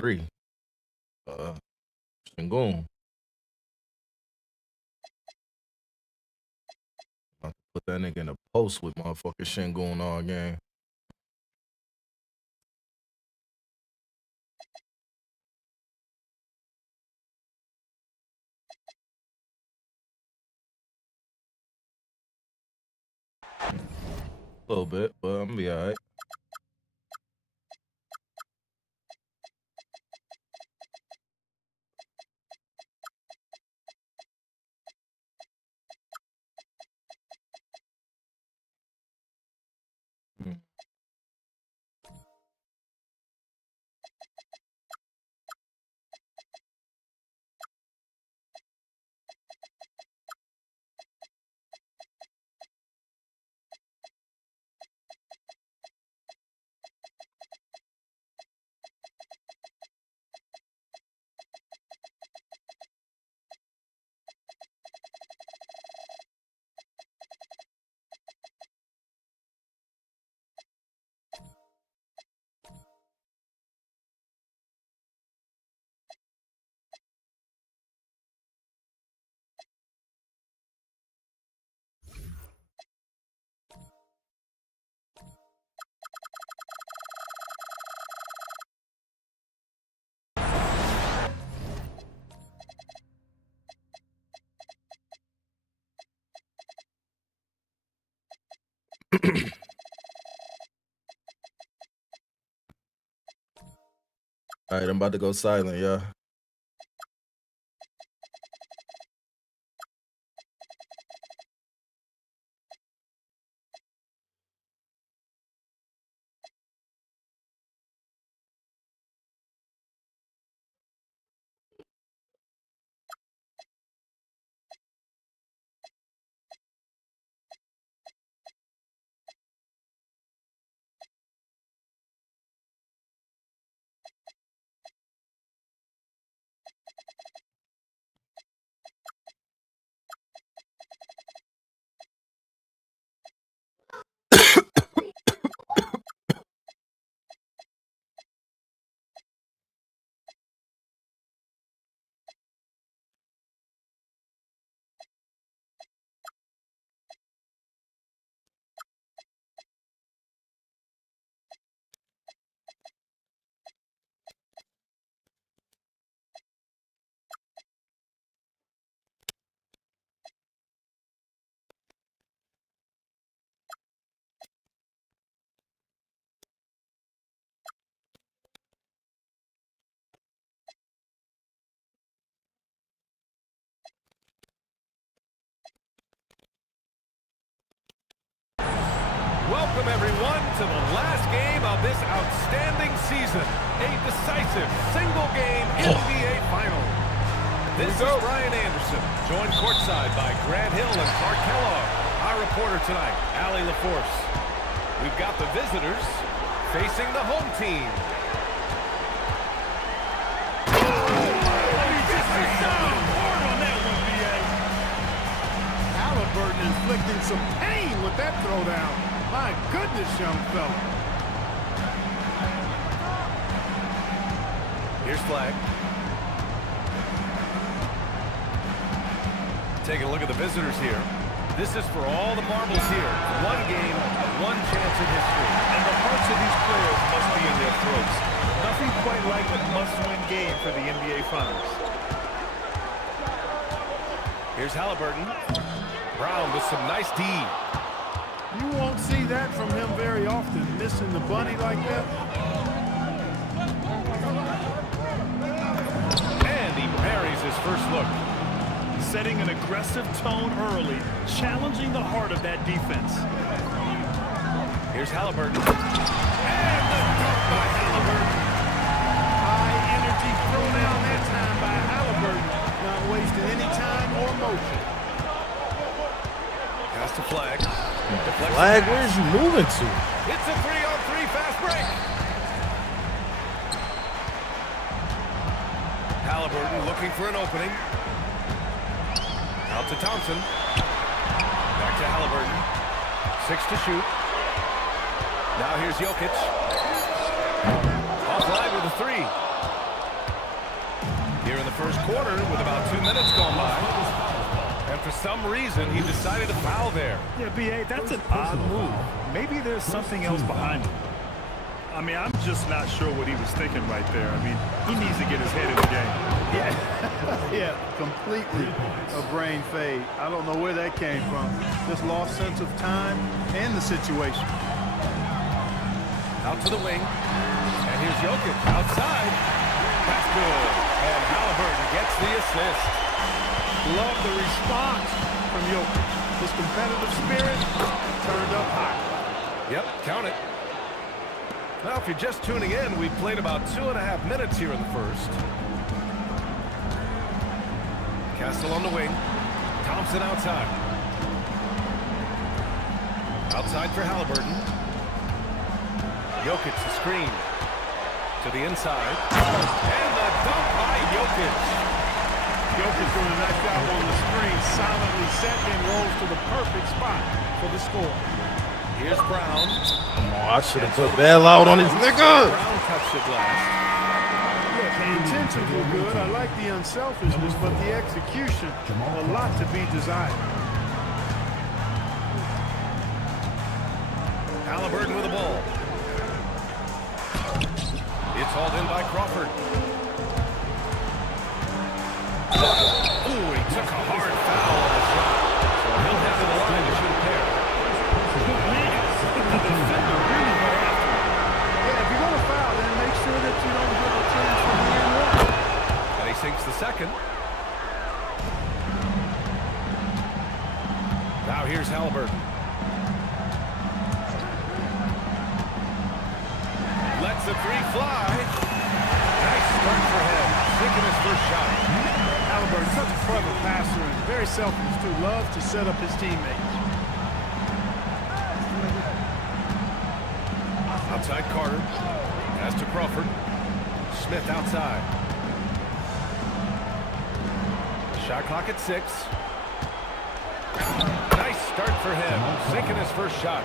3. Sengun. I'll put that nigga in a post with motherfucking Sengun all game. A little bit, but I'm gonna be all right. All right, I'm about to go silent, y'all. Welcome, everyone, to the last game of this outstanding season. A decisive single-game NBA Final. This is Brian Anderson, joined courtside by Grant Hill and Clark Kellogg. Our reporter tonight, Allie LaForce. We've got the visitors facing the home team. Halliburton inflicting some pain with that throwdown. My goodness, young fella. Here's Flag. Taking a look at the visitors here. This is for all the marbles here. One game, one chance in history. And the hearts of these players must be in their throats. Nothing quite like a must-win game for the NBA Finals. Here's Halliburton. Brown with some nice D. You won't see that from him very often, missing the bunny like that. And he buries his first look. Setting an aggressive tone early, challenging the heart of that defense. Here's Halliburton. And the dunk by Halliburton. High energy throwdown that time by Halliburton. Not wasting any time or motion. Pass to Flag. Flag, where's you moving to? It's a 3-on-3 fast break. Halliburton looking for an opening. Out to Thompson. Back to Halliburton. 6 to shoot. Now here's Jokic. Offline with a 3. Here in the first quarter with about 2 minutes gone by. And for some reason, he decided to foul there. Yeah, B.A., that's an odd move. Maybe there's something else behind it. I mean, I'm just not sure what he was thinking right there. I mean, he needs to get his head in the game. Yeah, completely a brain fade. I don't know where that came from. Just lost sense of time and the situation. Out to the wing. And here's Jokic outside. That's good. And Halliburton gets the assist. Love the response from Jokic. His competitive spirit turned up high. Yep, count it. Now, if you're just tuning in, we've played about 2.5 minutes here in the first. Castle on the wing. Thompson outside. Outside for Halliburton. Jokic the screen. To the inside. And the dunk by Jokic. Jokic doing a nice job on the screen, solidly set and rolls to the perfect spot for the score. Here's Brown. Oh, I should have put Bell out on his nigga. Brown touched the glass. Look, the intentions were good. I like the unselfishness, but the execution, a lot to be desired. Halliburton with the ball. It's hauled in by Crawford. Ooh, he took a hard foul on the shot. So he'll head to the line to shoot a pair. The defender really went after him. Yeah, if you're going to foul, then make sure that you don't give a chance for the end one. And he sinks the second. Now here's Halliburton. Lets the three fly. Nice start for him. Sinking his first shot. Halliburton, such a clever passer and very selfless too. Loves to set up his teammates. Outside Carter. Pass to Crawford. Smith outside. Shot clock at 6. Nice start for him. Sinking his first shot.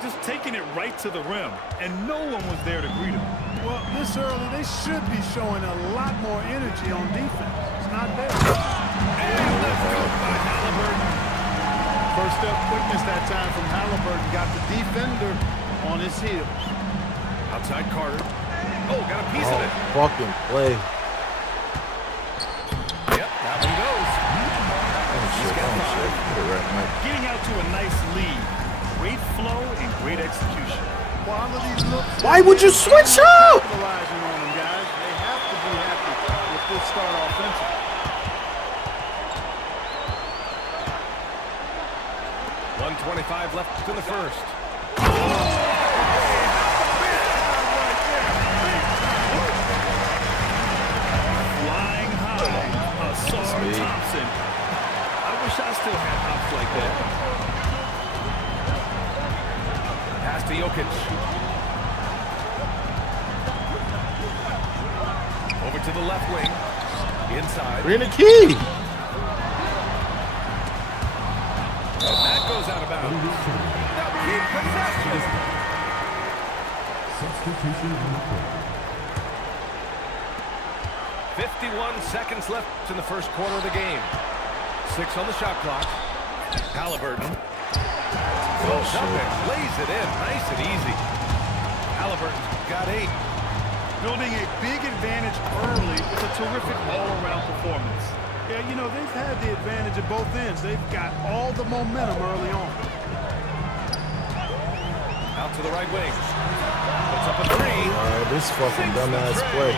Just taking it right to the rim, and no one was there to greet him. Well, this early, they should be showing a lot more energy on defense. It's not there. And let's go by Halliburton. First up quickness that time from Halliburton. Got the defender on his heels. Outside Carter. Oh, got a piece of it. Fucking play. Yep, that one goes. He's got 5. Getting out to a nice lead. Great flow and great execution. Quality looks. Why would you switch up? Capitalizing on them, guys. They have to be happy with this start offensively. 1:25 left in the first. Flying high. Assault Thompson. I wish I still had hops like that. Pass to Jokic. Over to the left wing. Inside. Bring the key. And that goes out of bounds. Now keep possession. Substitution on the court. 51 seconds left in the first quarter of the game. 6 on the shot clock. Halliburton. Goes up and lays it in. Nice and easy. Halliburton got 8. Building a big advantage early with a terrific all-around performance. Yeah, you know, they've had the advantage at both ends. They've got all the momentum early on. Out to the right wing. Puts up a 3. This fucking dumbass play.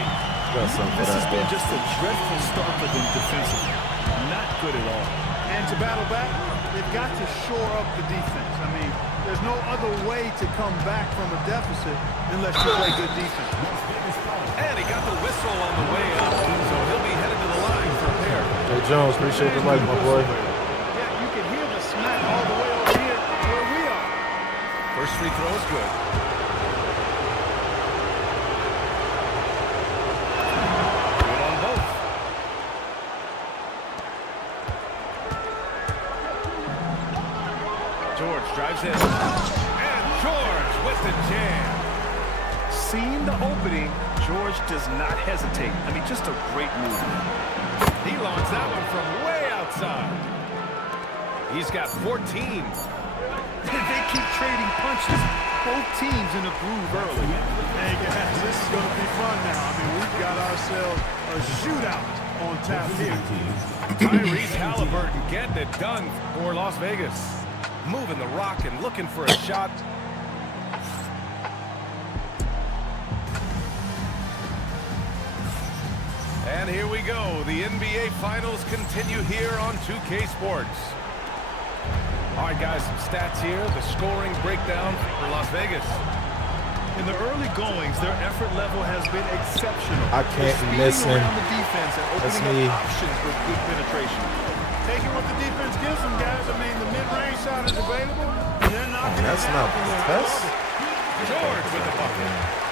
Got something for This has that. been just a dreadful start for them defensively. Not good at all. And to battle back, they've got to shore up the defense. I mean, there's no other way to come back from a deficit unless you play good defense. And he got the whistle on the way up, so he'll be headed to the line for a pair. Hey Jones, appreciate the like, my boy. Yeah, you can hear the smack all the way over here where we are. First free throw is good. Good on both. George drives in. And George with the jam. Seeing the opening, George does not hesitate. I mean, just a great move. He launched that one from way outside. He's got 14. They keep trading punches. Both teams in a groove early. Hey guys, this is going to be fun now. I mean, we've got ourselves a shootout on tap here. Tyrese Halliburton getting it done for Las Vegas. Moving the rock and looking for a shot. And here we go. The NBA Finals continue here on 2K Sports. All right, guys, some stats here. The scoring breakdown for Las Vegas. In the early goings, their effort level has been exceptional. I can't listen. Around the defense and That's opening me. up options with good penetration. Taking what the defense gives them, guys. I mean, the mid-range shot is available, and they're knocking That's it not down from the their test. George with the bucket.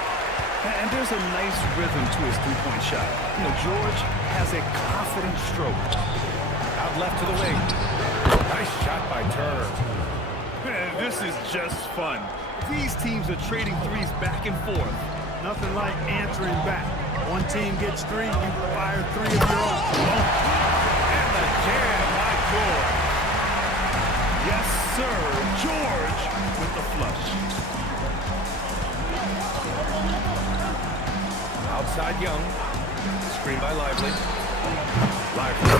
And there's a nice rhythm to his three-point shot. You know, George has a confident stroke. Out left to the wing. Nice shot by Turner. Man, this is just fun. These teams are trading threes back and forth. Nothing like answering back. One team gets three, you fire three of your own. And the jam by George. Yes, sir. George with the flush. Outside Young. Screen by Lively. Lively.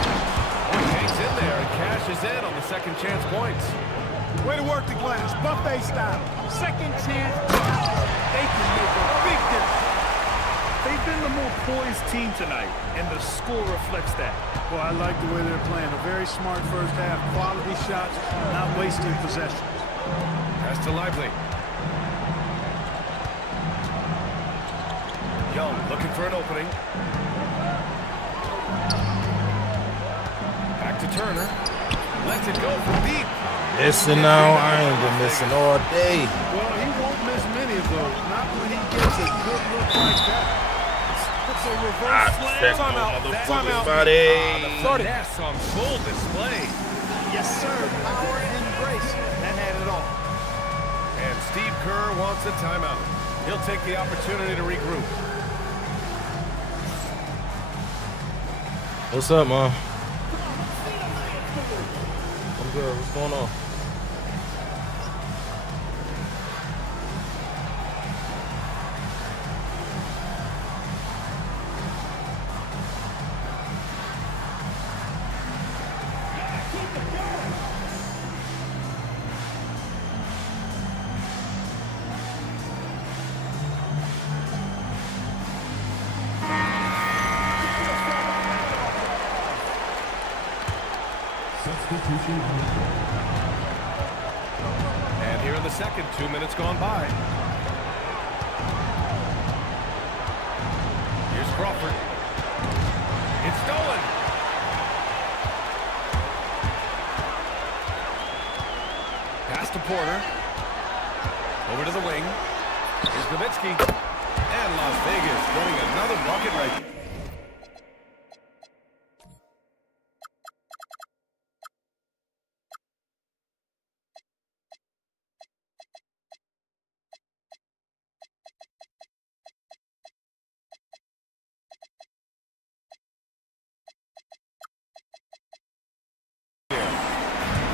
Hangs in there and cashes in on the second chance points. Way to work the glass, buffet style. Second chance, they can make a big difference. They've been the more poised team tonight, and the score reflects that. Well, I like the way they're playing. A very smart first half. Quality shots, not wasting possessions. Pass to Lively. Young looking for an opening. Back to Turner. Lets it go from deep. Listen now, I ain't been missing all day. Well, he won't miss many of those. Not when he gets a good look like that. It's a reverse slam. Motherfucking body. The finesse on full display. Yes, sir. Power and grace. That had it all. And Steve Kerr wants a timeout. He'll take the opportunity to regroup. What's up, man? I'm good. What's going on? And here in the second, 2 minutes gone by. Here's Crawford. It's stolen. Pass to Porter. Over to the wing. Here's Nowitzki. And Las Vegas getting another bucket right here.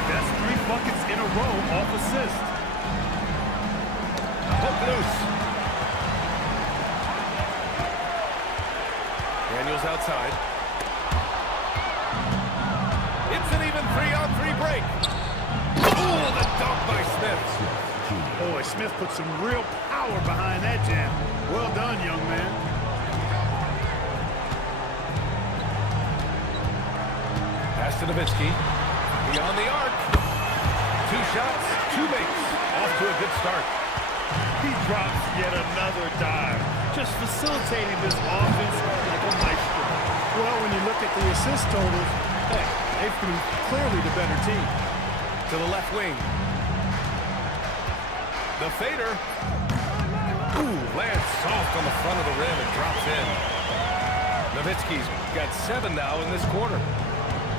That's 3 buckets in a row off assist. Hook loose. Daniels outside. It's an even 3-on-3 break. Ooh, the dunk by Smith. Boy, Smith put some real power behind that jam. Well done, young man. Pass to Nowitzki. Beyond the arc. 2 shots, 2 makes. Off to a good start. He drops yet another dive, just facilitating this offense like a maestro. Well, when you look at the assist totals, hey, they've been clearly the better team. To the left wing. The fader. Ooh, lands soft on the front of the rim and drops in. Nowitzki's got 7 now in this quarter.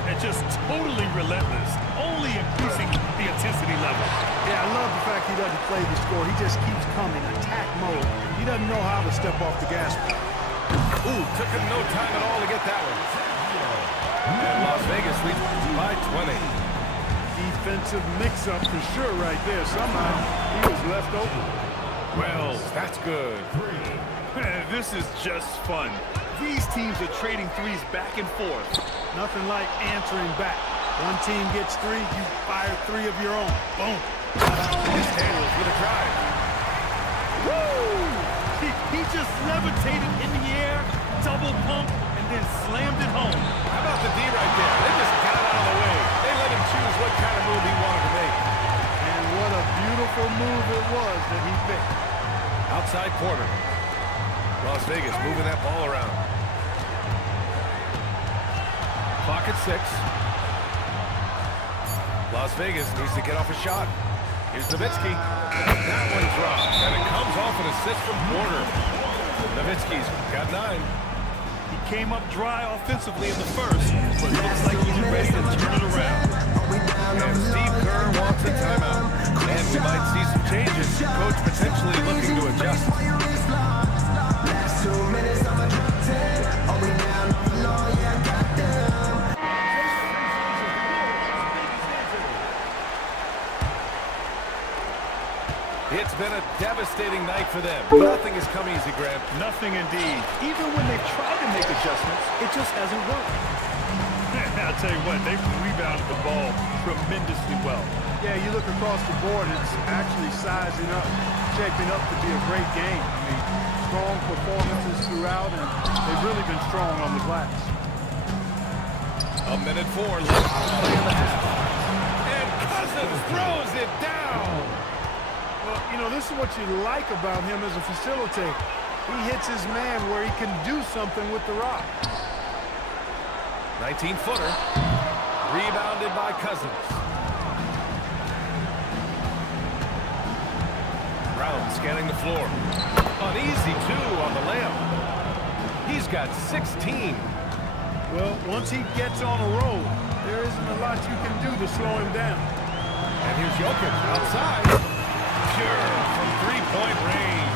And just totally relentless, only increasing the intensity level. Yeah, I love the fact he doesn't play the score. He just keeps coming, attack mode. He doesn't doesn't know how to step off the gas pedal. Ooh, took him no time at all to get that one. And Las Vegas leads by 20. Defensive mix-up for sure right there. Somehow he was left open. Wells, that's good. This is just fun. These teams are trading threes back and forth. Nothing like answering back. One team gets three, you fire three of your own. Boom. His handles with a drive. Woo! He just levitated in the air, double pump, and then slammed it home. How about the D right there? They just got out of the way. They let him choose what kind of move he wanted to make. And what a beautiful move it was that he picked. Outside corner. Las Vegas moving that ball around. Clock at 6. Las Vegas needs to get off a shot. Here's Nowitzki. That one drops, and it comes off an assist from Porter. Nowitzki's got 9. He came up dry offensively in the first, but looks like he's ready to turn it around. And Steve Kerr wants a timeout. And we might see some changes. Coach potentially looking to adjust. It's been a devastating night for them. Nothing has come easy, Grant. Nothing indeed. Even when they've tried to make adjustments, it just hasn't worked. I'll tell you what, they've rebounded the ball tremendously well. Yeah, you look across the board, it's actually sizing up, shaping up to be a great game. I mean, strong performances throughout, and they've really been strong on the glass. A minute 4 left to play in the half. And Cousins throws it down. Well, you know, this is what you like about him as a facilitator. He hits his man where he can do something with the rock. 19-footer. Rebounded by Cousins. Brown scanning the floor. An easy 2 on the layup. He's got 16. Well, once he gets on a roll, there isn't a lot you can do to slow him down. And here's Jokic outside. Sure, from three-point range.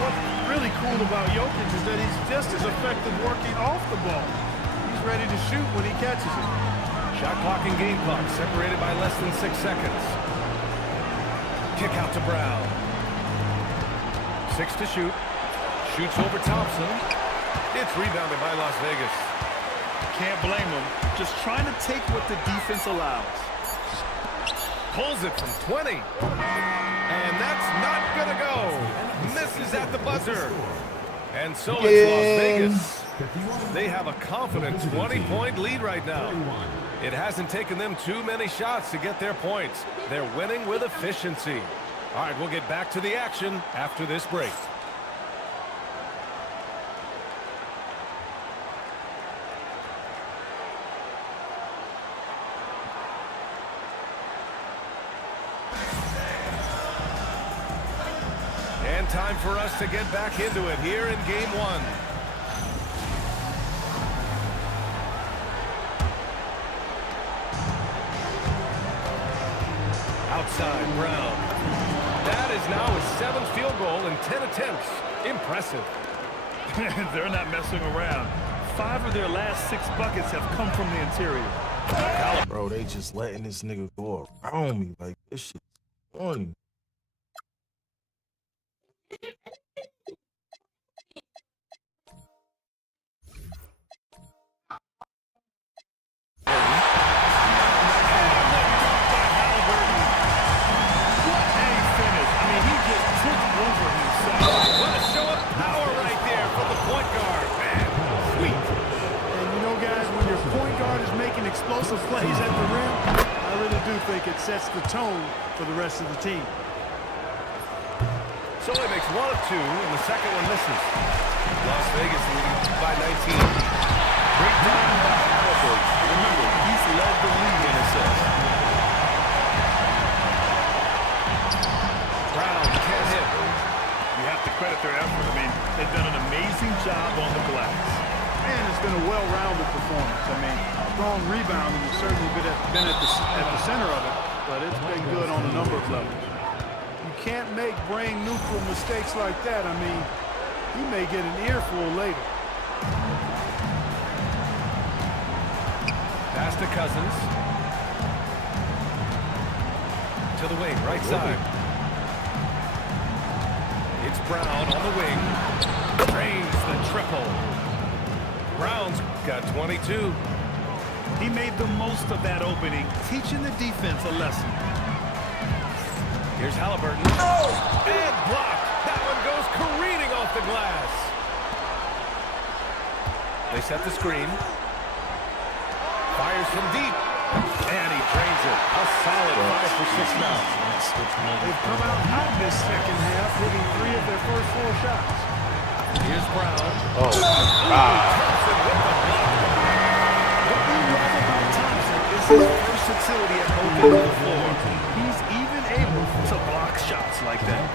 What's really cool about Jokic is that he's just as effective working off the ball. He's ready to shoot when he catches it. Shot clock and game clock separated by less than 6 seconds. Kick out to Brown. 6 to shoot. Shoots over Thompson. It's rebounded by Las Vegas. Can't blame him. Just trying to take what the defense allows. Pulls it from 20. And that's not going to go. Misses at the buzzer. And so it's Las Vegas. They have a confident 20-point lead right now. It hasn't taken them too many shots to get their points. They're winning with efficiency. All right, we'll get back to the action after this break. And time for us to get back into it here in Game 1. Outside, Brown. That is now his 7th field goal in 10 attempts. Impressive. They're not messing around. 5 of their last 6 buckets have come from the interior. Bro, they just letting this nigga go around me. Like, this shit's funny. Explosive plays at the rim, I really do think it sets the tone for the rest of the team. So he makes 1 of 2, and the second one misses. Las Vegas leading by 19. Great time by Halliburton. Remember, he's led the league in assists. Brown can't hit. You have to credit their effort. I mean, they've done an amazing job on the glass. And it's been a well-rounded performance. I mean, strong rebounding has certainly been at the center of it, but it's been good on a number of levels. You can't make brain-neutral mistakes like that. I mean, he may get an earful later. Pass to Cousins. To the wing, right side. It's Brown on the wing. Drains the triple. Brown's got 22. He made the most of that opening, teaching the defense a lesson. Here's Halliburton. And blocked. That one goes careening off the glass. They set the screen. Fires from deep. And he drains it. A solid 5 for 6 now. They've come out hot this second half, hitting 3 of their first 4 shots. Here's Brown. Oh, Thompson with the block. What we love about Thompson is his versatility at both ends of the floor. He's even able to block shots like that.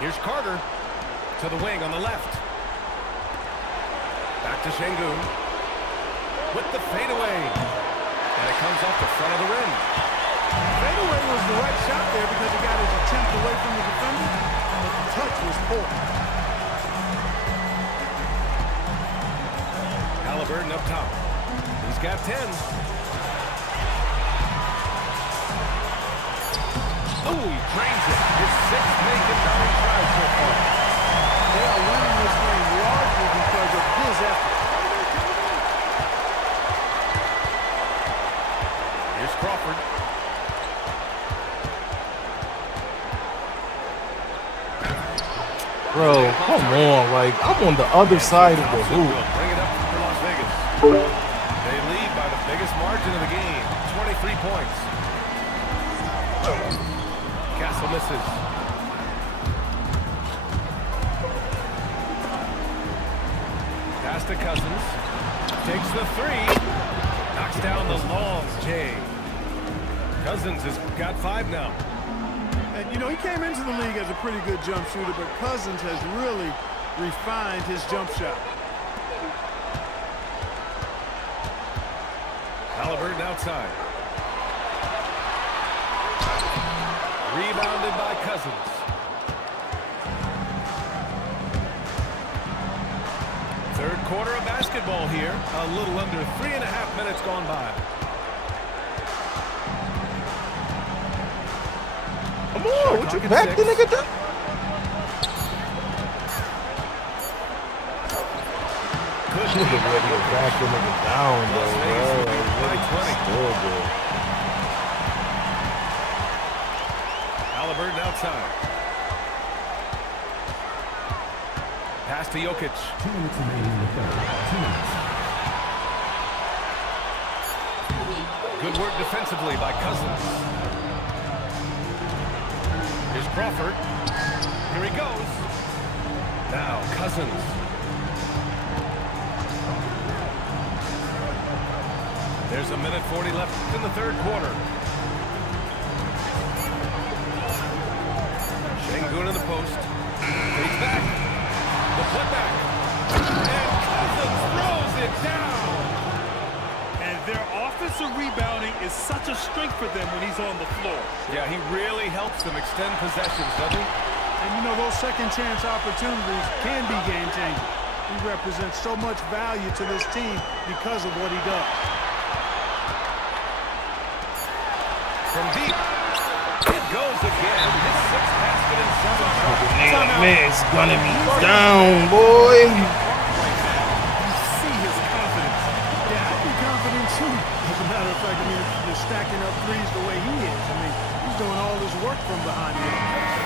Here's Carter to the wing on the left. Back to Şengün with the fadeaway. And it comes off the front of the rim. Fadeaway was the right shot there because he got his attempt away from the defender, but the touch was poor. Halliburton up top. He's got 10. Oh, he drains it. His 6th make-it-down try so far. They are winning this game largely because of his effort. Here's Crawford. bro, come on. Like, I'm on the other side of the hoop. Bring it up for Las Vegas. They lead by the biggest margin of the game, 23 points. Castle misses. Pass to Cousins. Takes the 3. Knocks down the long J. Cousins has got 5 now. And, you know, he came into the league as a pretty good jump shooter, but Cousins has really refined his jump shot. Halliburton outside. Rebounded by Cousins. Third quarter of basketball here. A little under 3.5 minutes gone by. Come on, what you back the nigga down? Good Nigga ready to back the nigga down, Las though, Vegas bro. leading by 20. Still good. Halliburton outside. Pass to Jokic. 2 minutes remaining in the third. 2 minutes. Good work defensively by Cousins. Here's Crawford. Here he goes. Now Cousins. There's 1:40 left in the third quarter. Şengün in the post. Takes back. The putback. And Cousins throws it down. And their offensive rebounding is such a strength for them when he's on the floor. Yeah, he really helps them extend possessions, doesn't he? And, you know, those second chance opportunities can be game-changing. He represents so much value to this team because of what he does. From deep. It goes again. His 6th basket in 7 shots. Nigga, man's gunning me down, boy. You see his confidence. Yeah, I'd be confident too. As a matter of fact, I mean, if you're stacking up threes the way he is, I mean, he's doing all this work from behind the arc.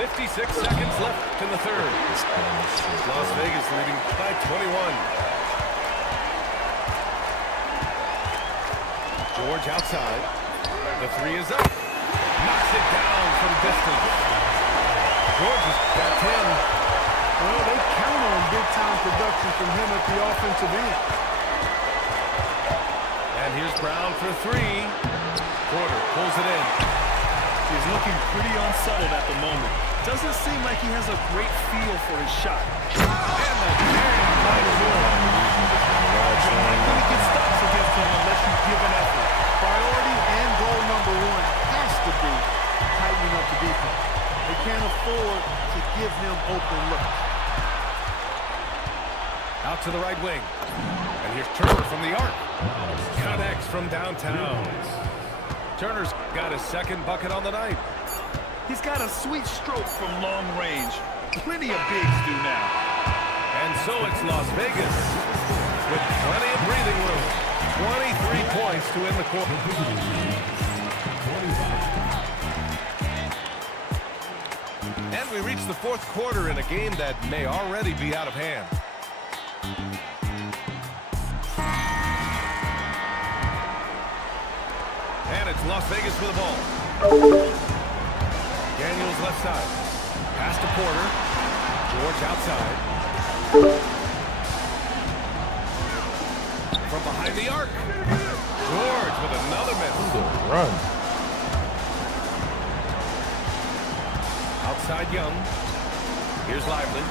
56 seconds left in the third. Las Vegas leading by 21. George outside. The 3 is up. Knocks it down from distance. George has got 10. Well, they count on big-time production from him at the offensive end. And here's Brown for 3. Porter pulls it in. He's looking pretty unsettled at the moment. Doesn't seem like he has a great feel for his shot. And the jam might as well. You're not going to get stops against him unless you give an effort. Priority and goal number one has to be tightening up the defense. They can't afford to give him open looks. Out to the right wing. And here's Turner from the arc. Connects from downtown. Turner's got his second bucket on the night. He's got a sweet stroke from long range. Plenty of bigs do now. And so it's Las Vegas with plenty of breathing room. 23 points to end the quarter. And we reach the fourth quarter in a game that may already be out of hand. And it's Las Vegas with the ball. Daniels left side. Pass to Porter. George outside. From behind the arc. George with another miss. Good run. Outside Young. Here's Lively.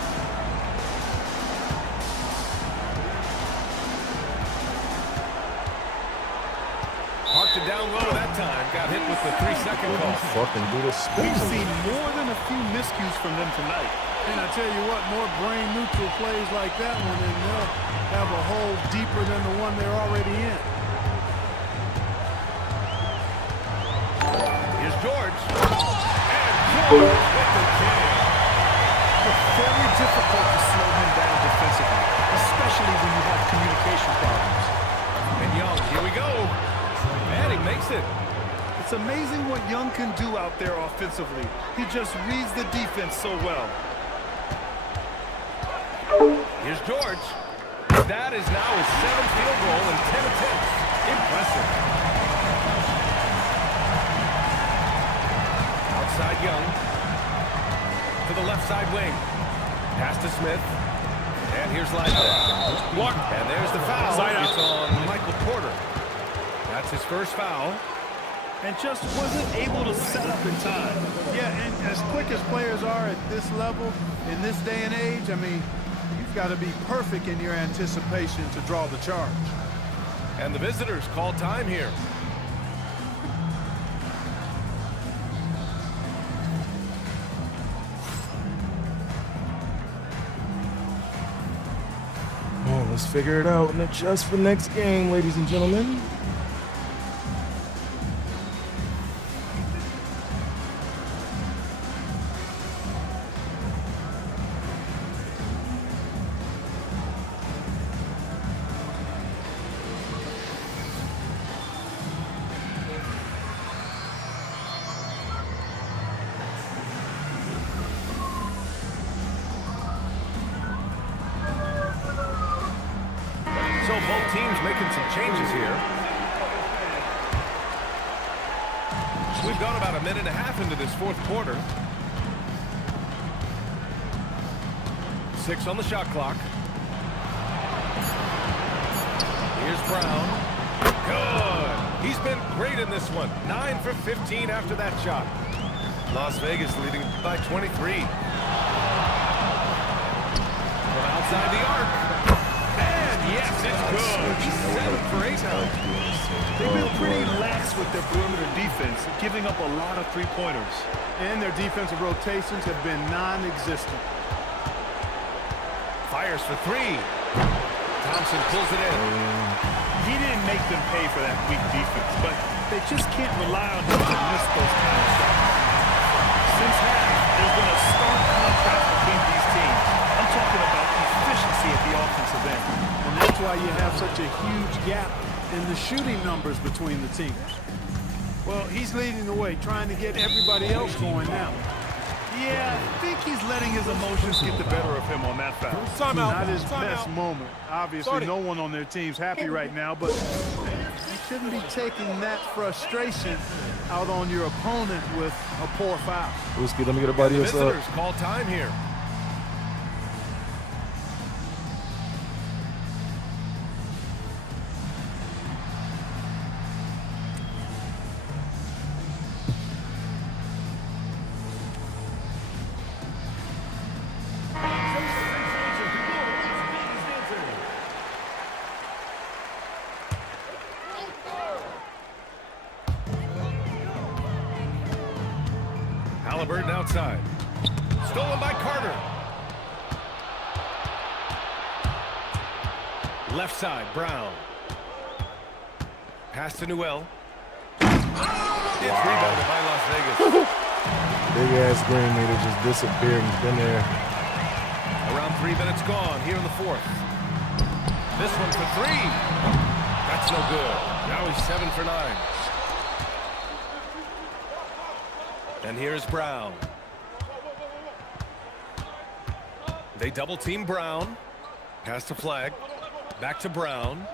Parked it down low that time. Got hit with the 3-second call. Fucking do the spin. We've seen more than a few miscues from them tonight. And I tell you what, more brain-neutral plays like that one, and they'll have a hole deeper than the one they're already in. Here's George. And George with the jam. Very difficult to slow him down defensively, especially when you have communication problems. And Young, here we go. And he makes it. It's amazing what Young can do out there offensively. He just reads the defense so well. Here's George. That is now his 7th field goal in 10 attempts. Impressive. Outside Young. To the left side wing. Pass to Smith. And here's Lively. And there's the foul. It's on Michael Porter. That's his first foul. And just wasn't able to set up in time. Yeah, and as quick as players are at this level, in this day and age, I mean, you've got to be perfect in your anticipation to draw the charge. And the visitors call time here. Oh, let's figure it out and adjust for next game, ladies and gentlemen. So both teams making some changes here. We've gone about a minute and a half into this fourth quarter. 6 on the shot clock. Here's Brown. Good. He's been great in this one. 9 for 15 after that shot. Las Vegas leading by 23. From outside the arc. Yes, it's good. 7 for 8 now. They've been pretty lax with their perimeter defense, giving up a lot of three-pointers. And their defensive rotations have been non-existent. Fires for 3. Thompson pulls it in. He didn't make them pay for that weak defense, but they just can't rely on him to miss those kind of shots. Since half, there's been a stark contrast between these teams. I'm talking about efficiency at the offensive end. And that's why you have such a huge gap in the shooting numbers between the teams. Well, he's leading the way, trying to get everybody else going now. Yeah, I think he's letting his emotions get the better of him on that foul. Not his best moment. Obviously, no one on their team's happy right now, but you shouldn't be taking that frustration out on your opponent with a poor foul. Whiskey, let me get a body of us up. Visitors call time here. Halliburton outside. Stolen by Carter. Left side, Brown. Pass to Newell. It's rebounded by Las Vegas. Big ass Green meter just disappeared and been there. Around 3 minutes gone here in the fourth. This one for three. That's no good. Now he's 7 for 9. And here's Brown. They double team Brown. Pass to Flag. Back to Brown.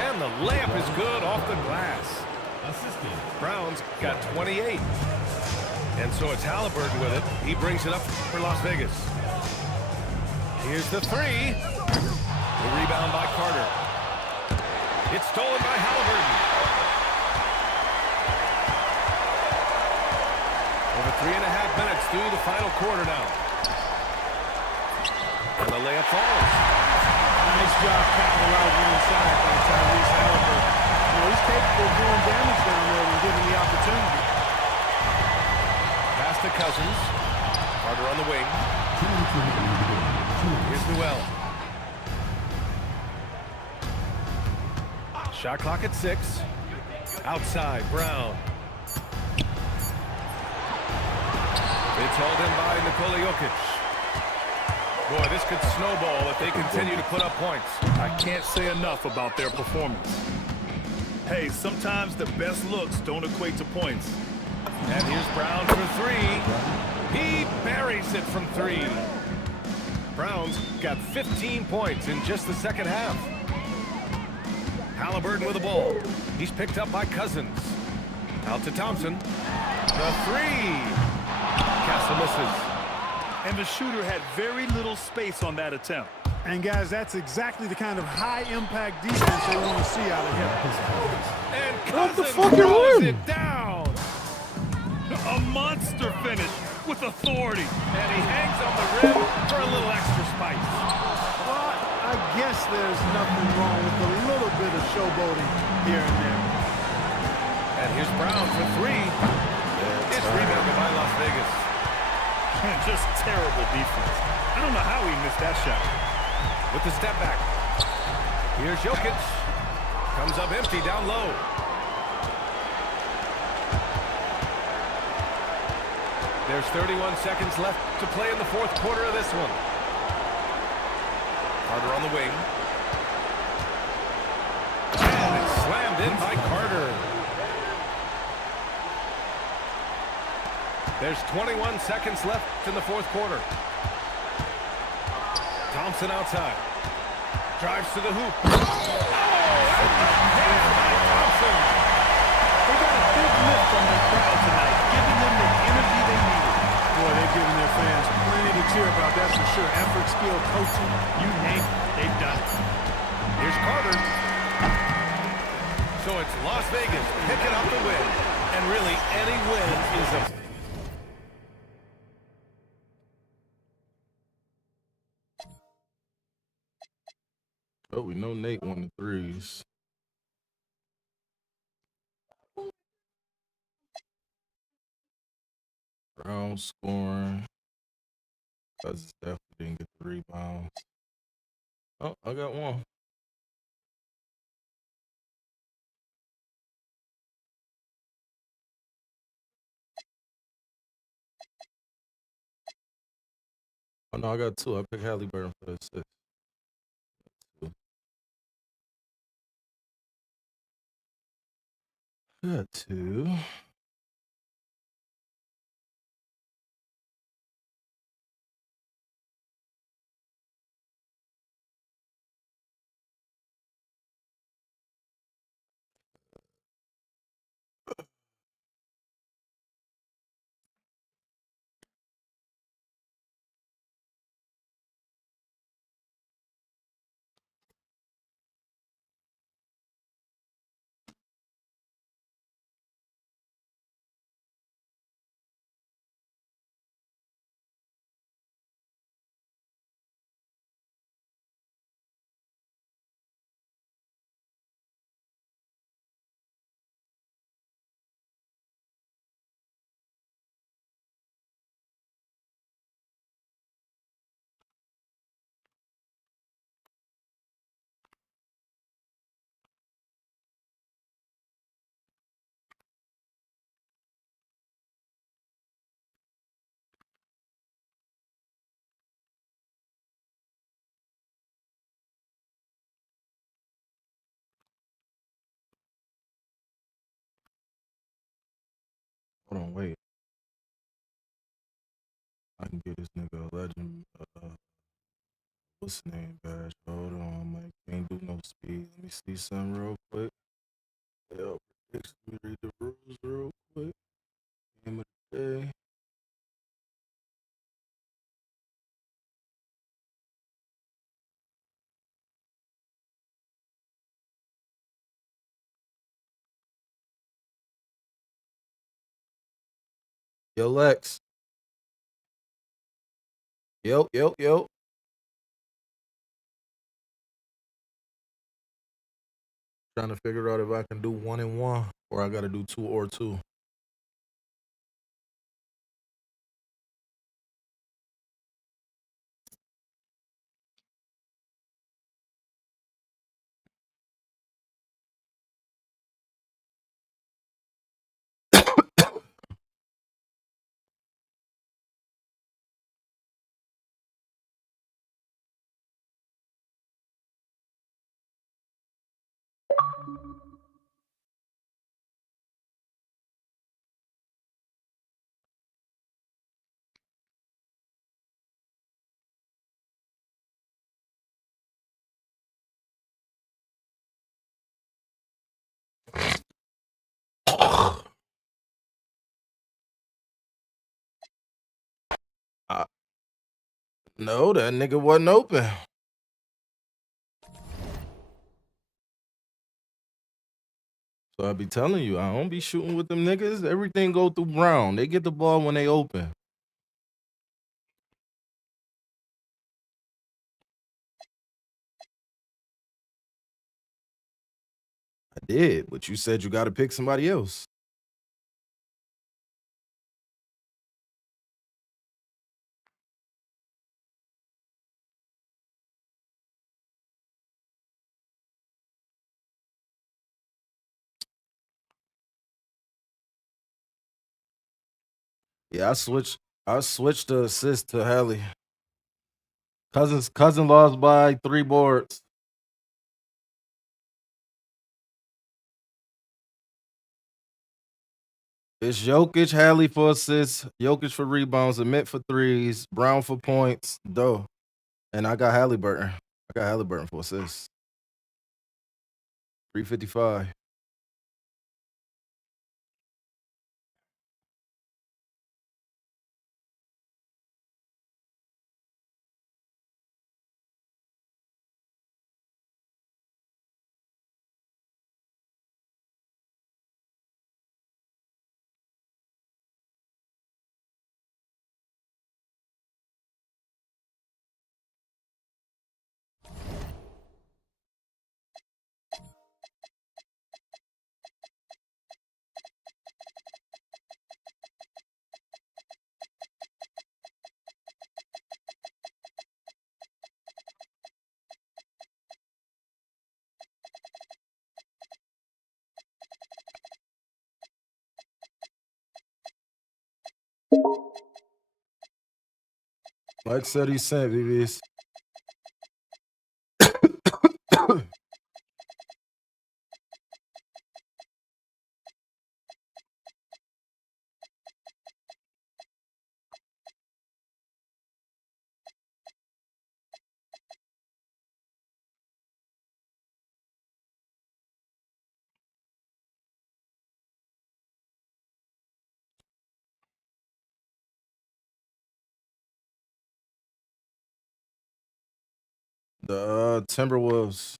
And the layup is good off the glass. Brown's got 28. And so it's Halliburton with it. He brings it up for Las Vegas. Here's the three. The rebound by Carter. It's stolen by Halliburton. Over 3.5 minutes through the final quarter now. And the layup falls. Nice job capitalizing inside by Tyrese Halliburton. You know, he's capable of doing damage down there when given the opportunity. Pass to Cousins. Carter on the wing. Here's Newell. Shot clock at 6. Outside, Brown. It's held in by Nikola Jokic. Boy, this could snowball if they continue to put up points. I can't say enough about their performance. Hey, sometimes the best looks don't equate to points. And here's Brown for three. He buries it from 3. Brown's got 15 points in just the second half. Halliburton with the ball. He's picked up by Cousins. Out to Thompson. The 3. Castle misses. And the shooter had very little space on that attempt. And guys, that's exactly the kind of high-impact defense they want to see out of him. And What the Cousins fucking throws rim? it down. A monster finish with authority. And he hangs on the rim for a little extra spice. Well, I guess there's nothing wrong with a little bit of showboating here and there. And here's Brown for 3. It's rebounded by Las Vegas. And just terrible defense. I don't know how he missed that shot. With the step back. Here's Jokic. Comes up empty down low. There's 31 seconds left to play in the fourth quarter of this one. Carter on the wing. And it's slammed in by Carter. There's 21 seconds left in the fourth quarter. Thompson outside. Drives to the hoop. Oh, and the hand by Thompson. They got a big lift from their crowd tonight, giving them the energy they needed. Boy, they've given their fans plenty to cheer about, that's for sure. Effort, skill, coaching, You name it, they've done it. Here's Carter. So it's Las Vegas picking up the win. And really, any win is a... Oh, we know Nate won the threes. Brown scoring. Cousins definitely didn't get the rebounds. Oh, I got one. Oh, no, I got 2. I picked Halliburton for the 6. Got 2. Hold on, wait. I can get this nigga a legend. What's his name, badge? Hold on, Mike. Can't do no speed. Let me see something real quick. Let me read the rules real quick. Game of the day. Yo, Lex. Yo. Trying to figure out if I can do 1 and 1 or I got to do 2 or 2. No, that nigga wasn't open. So I be telling you, I don't be shooting with them niggas. Everything go through Brown. They get the ball when they open. I did, but you said you got to pick somebody else. Yeah, I switched the assist to Hallie. Cousin lost by 3 boards. It's Jokic, Hallie for assists, Jokic for rebounds, Amit for threes, Brown for points, though. And I got Halliburton. I got Halliburton for assists. 355. Mike said he sent VVs. The Timberwolves.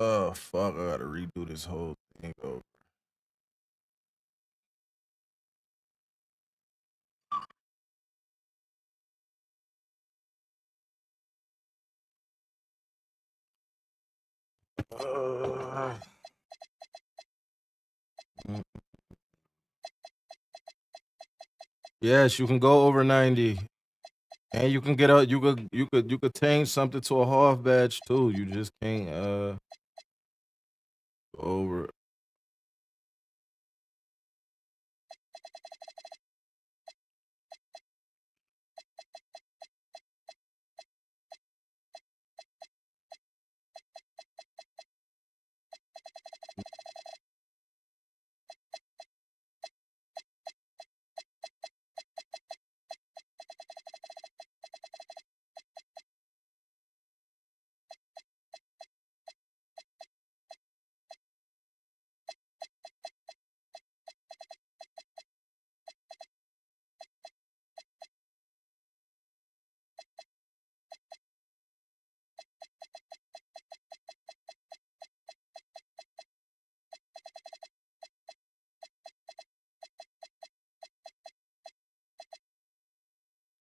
Oh fuck! I gotta redo this whole thing over. Yes, you can go over 90. And you can get a you could change something to a half badge too. You just can't go over.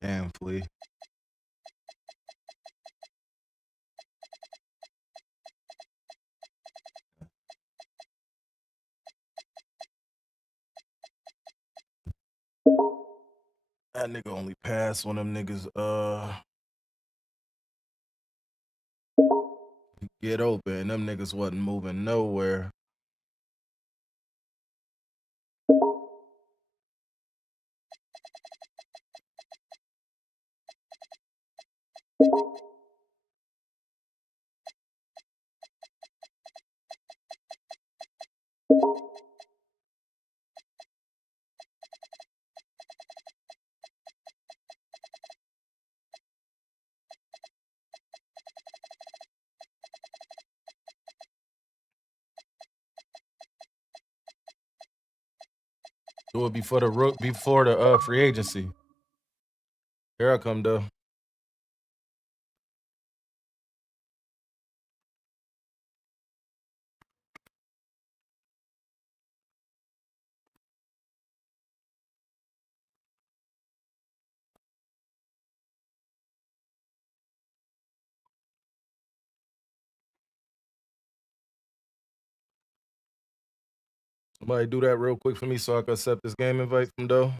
Damn, flea. That nigga only passed one of them niggas get open. Them niggas wasn't moving nowhere. Do it before the free agency. Here I come though. Somebody do that real quick for me so I can accept this game invite from Doe.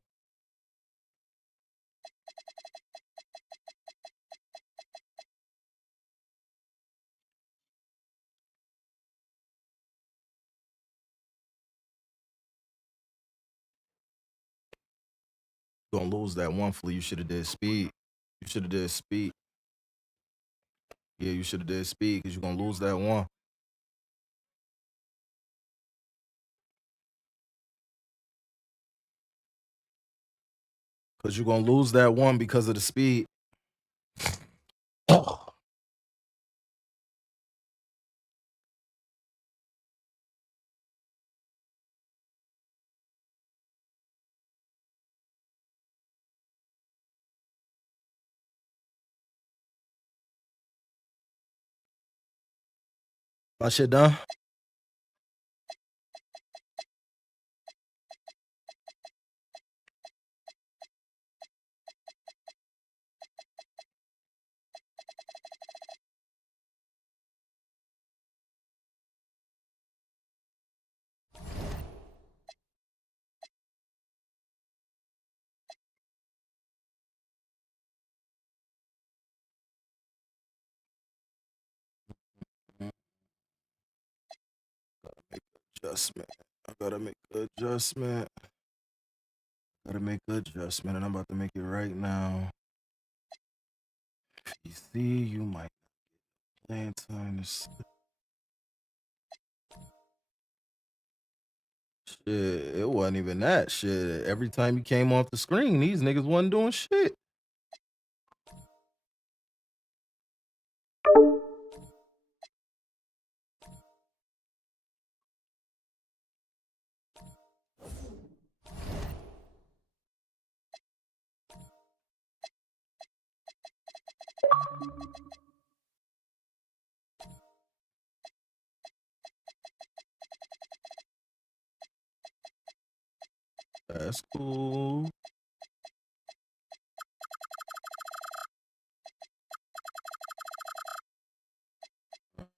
Gonna lose that one flea. You should have did speed. You should have did speed. Yeah, you should have did speed because you're gonna lose that one. Because you're gonna lose that one because of the speed. My shit done. Adjustment. I gotta make an adjustment. Gotta make an adjustment, and I'm about to make it right now. You see, you might playing time. Shit, it wasn't even that shit. Every time you came off the screen, these niggas wasn't doing shit. That's cool.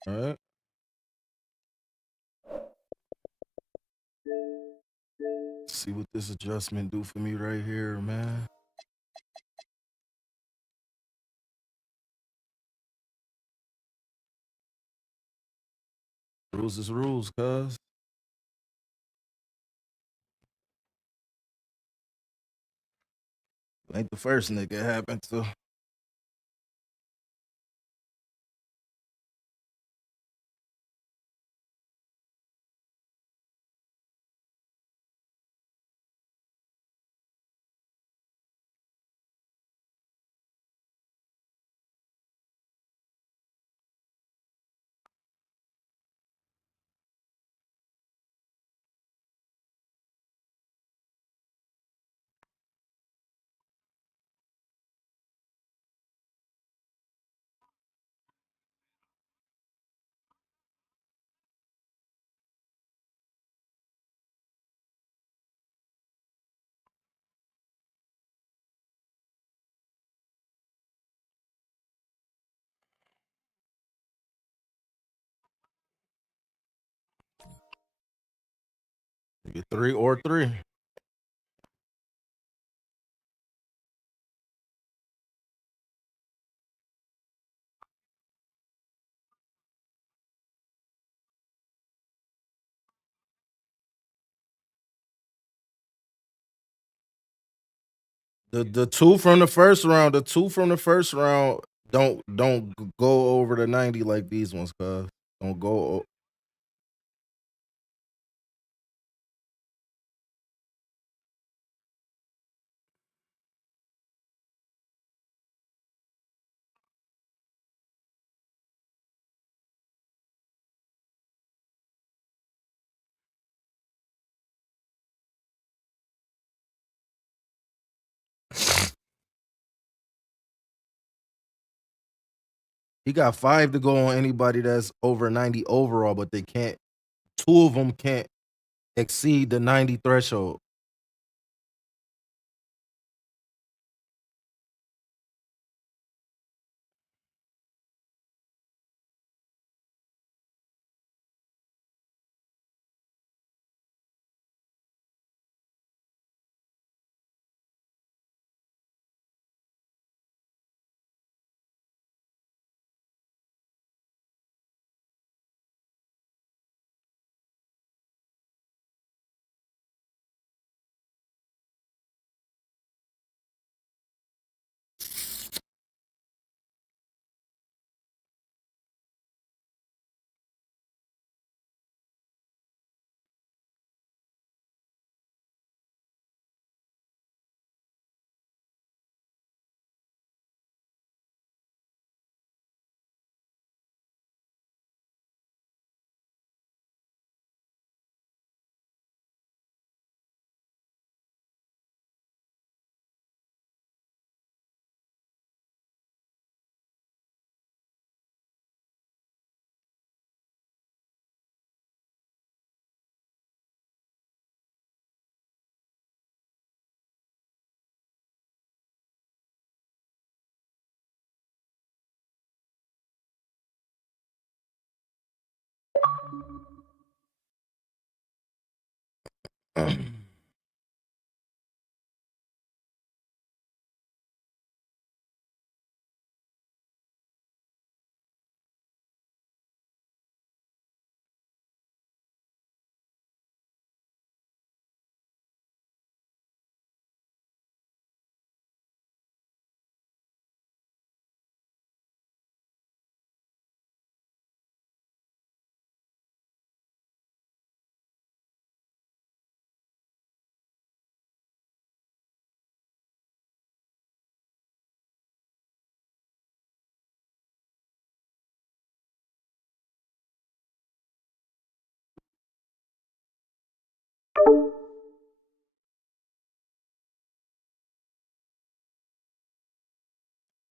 All right. see what this adjustment do for me right here, man. Rules is rules, cuz. Ain't the first nigga it happened to. You get 3 or 3. The 2 from the first round, don't go over the 90 like these ones, cuz. Don't go. He got 5 to go on anybody that's over 90 overall, but they can't. 2 of them can't exceed the 90 threshold.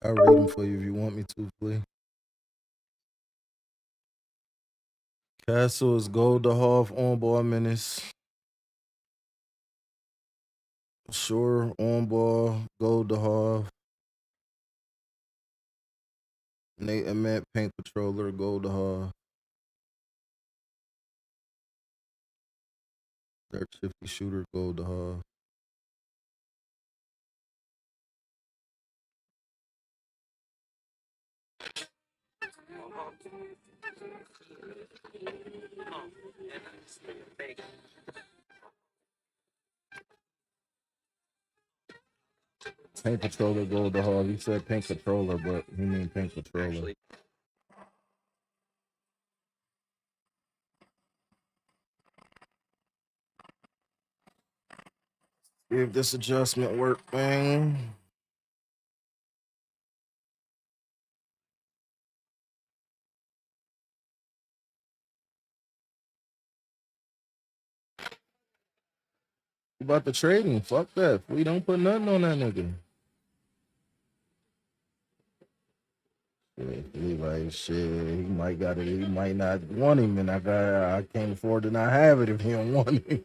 I'll read them for you if you want me to, please. Castle is gold to half on ball menace. Sure on ball, gold to half. Nate Ament, paint controller, gold to half. That shifty shooter gold to Hall. Paint controller gold to Hall. He said pink controller, but he mean pink controller. See if this adjustment work, man. About the trading, fuck that. We don't put nothing on that nigga. Yeah, he like shit. He might got it. He might not want him, and I can't afford to not have it if he don't want him.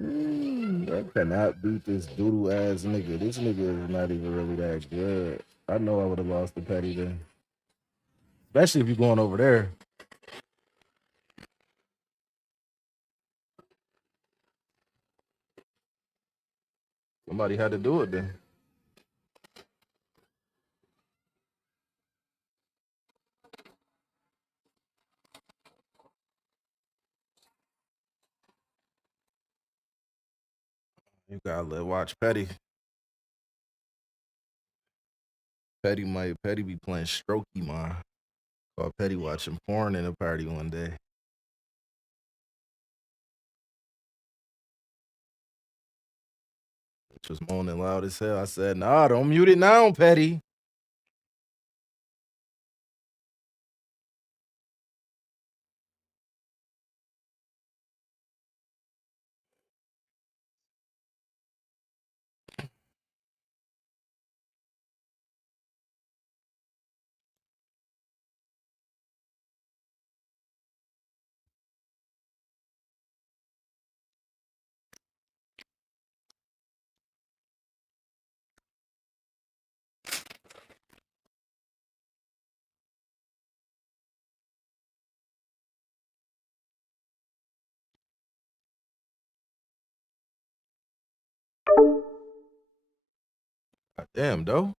I cannot beat this doodle ass nigga. This nigga is not even really that good. I know I would have lost the Petty then, especially if you're going over there. Somebody had to do it then. You gotta watch Petty. Petty be playing strokey, man. Or Petty watching porn in a party one day. Which was moaning loud as hell. I said, nah, don't mute it now, Petty. God damn, though.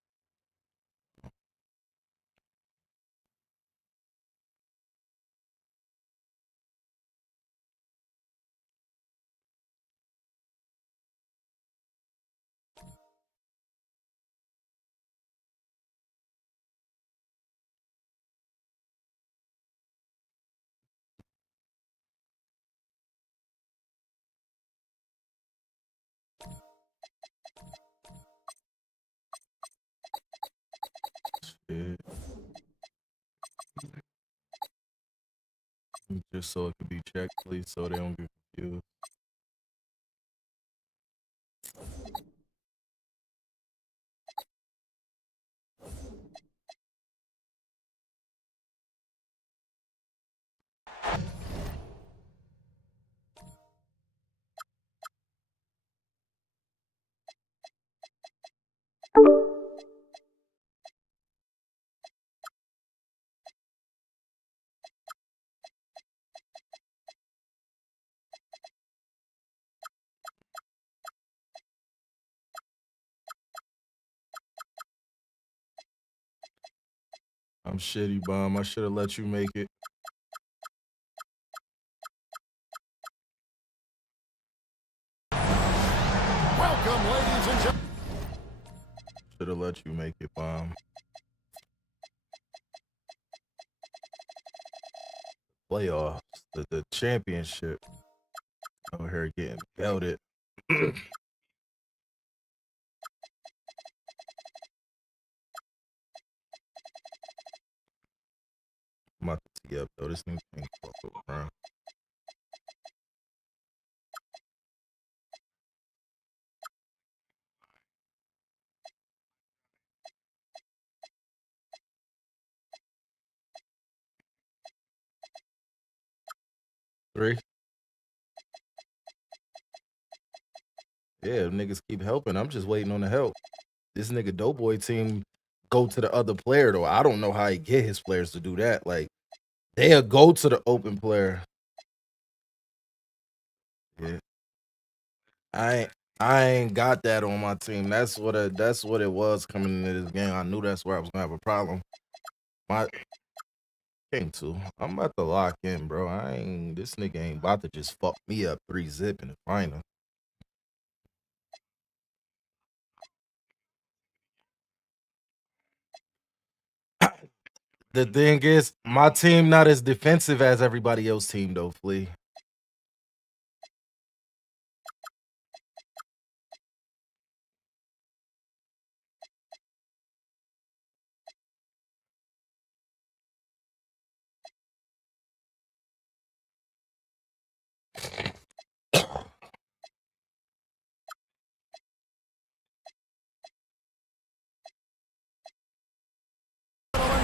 Shit. Just so it could be checked, please, so they don't get confused. I'm shitty, Bomb. I should have let you make it. Welcome, ladies and gentlemen. Should have let you make it, Bomb. Playoffs, the championship. Over here getting belted. I'm about to tee up, though. This nigga can't fuck around. Three. Yeah, niggas keep helping. I'm just waiting on the help. This nigga Doughboy team go to the other player, though. I don't know how he get his players to do that. Like, they'll go to the open player. Yeah. I ain't got that on my team. That's what it was coming into this game. I knew that's where I was gonna have a problem. My game too. I'm about to lock in, bro. This nigga ain't about to just fuck me up 3-0 in the final. The thing is, my team not as defensive as everybody else's team though, Flea.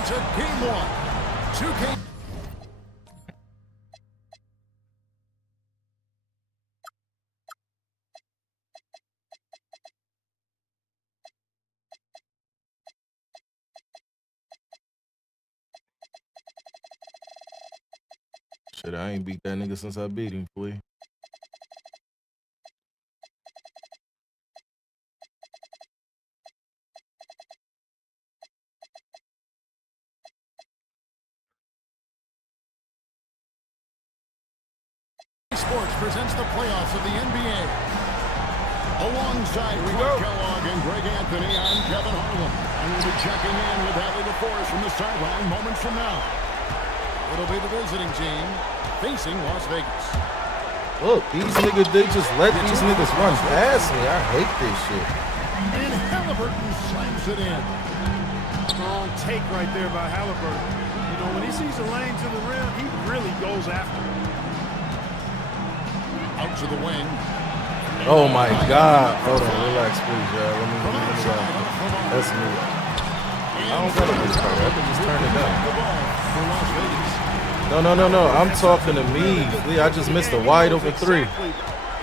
To game one. 2K. Shit, I ain't beat that nigga since I beat him, Flea. Sports presents the playoffs of the NBA. Alongside Clark Kellogg and Greg Anthony, I'm Kevin Harlan. And we'll be checking in with Hadley LaForce from the sideline moments from now. It'll be the visiting team facing Las Vegas. Look, these niggas, they just let these niggas run past me. I hate this shit. And Halliburton slams it in. Strong take right there by Halliburton. You know, when he sees a lane to the rim, he really goes after it. Out to the wing. Oh my God. Hold on, relax, please, y'all. Let me go. That's me. I don't gotta do this part. I can just turn it down. No. I'm talking to me. Flea, I just missed a wide open three.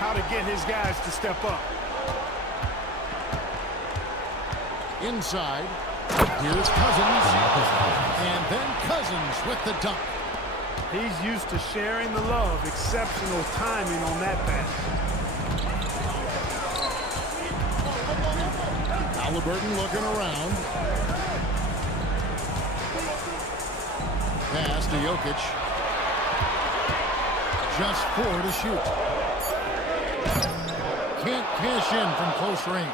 How to get his guys to step up. Inside. Here's Cousins. And then Cousins with the dunk. He's used to sharing the love. Exceptional timing on that pass. Halliburton looking around. Pass to Jokic. Just 4 to shoot. Can't cash in from close range.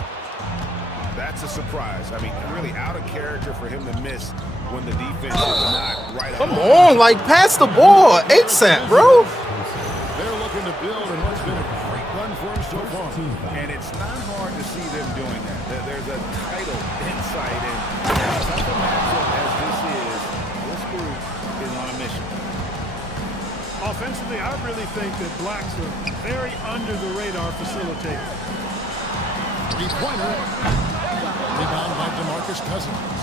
That's a surprise. I mean, really out of character for him to miss when the defense is not right. Come on, like, pass the ball. ASAP, bro. They're looking to build on what's been a great run for him so far. And it's not hard to see them doing that. There's a title insight, and as tough a matchup as this group is on a mission. Offensively, I really think that Blacks are very under-the-radar facilitators. Three-pointer. Rebound by DeMarcus Cousins.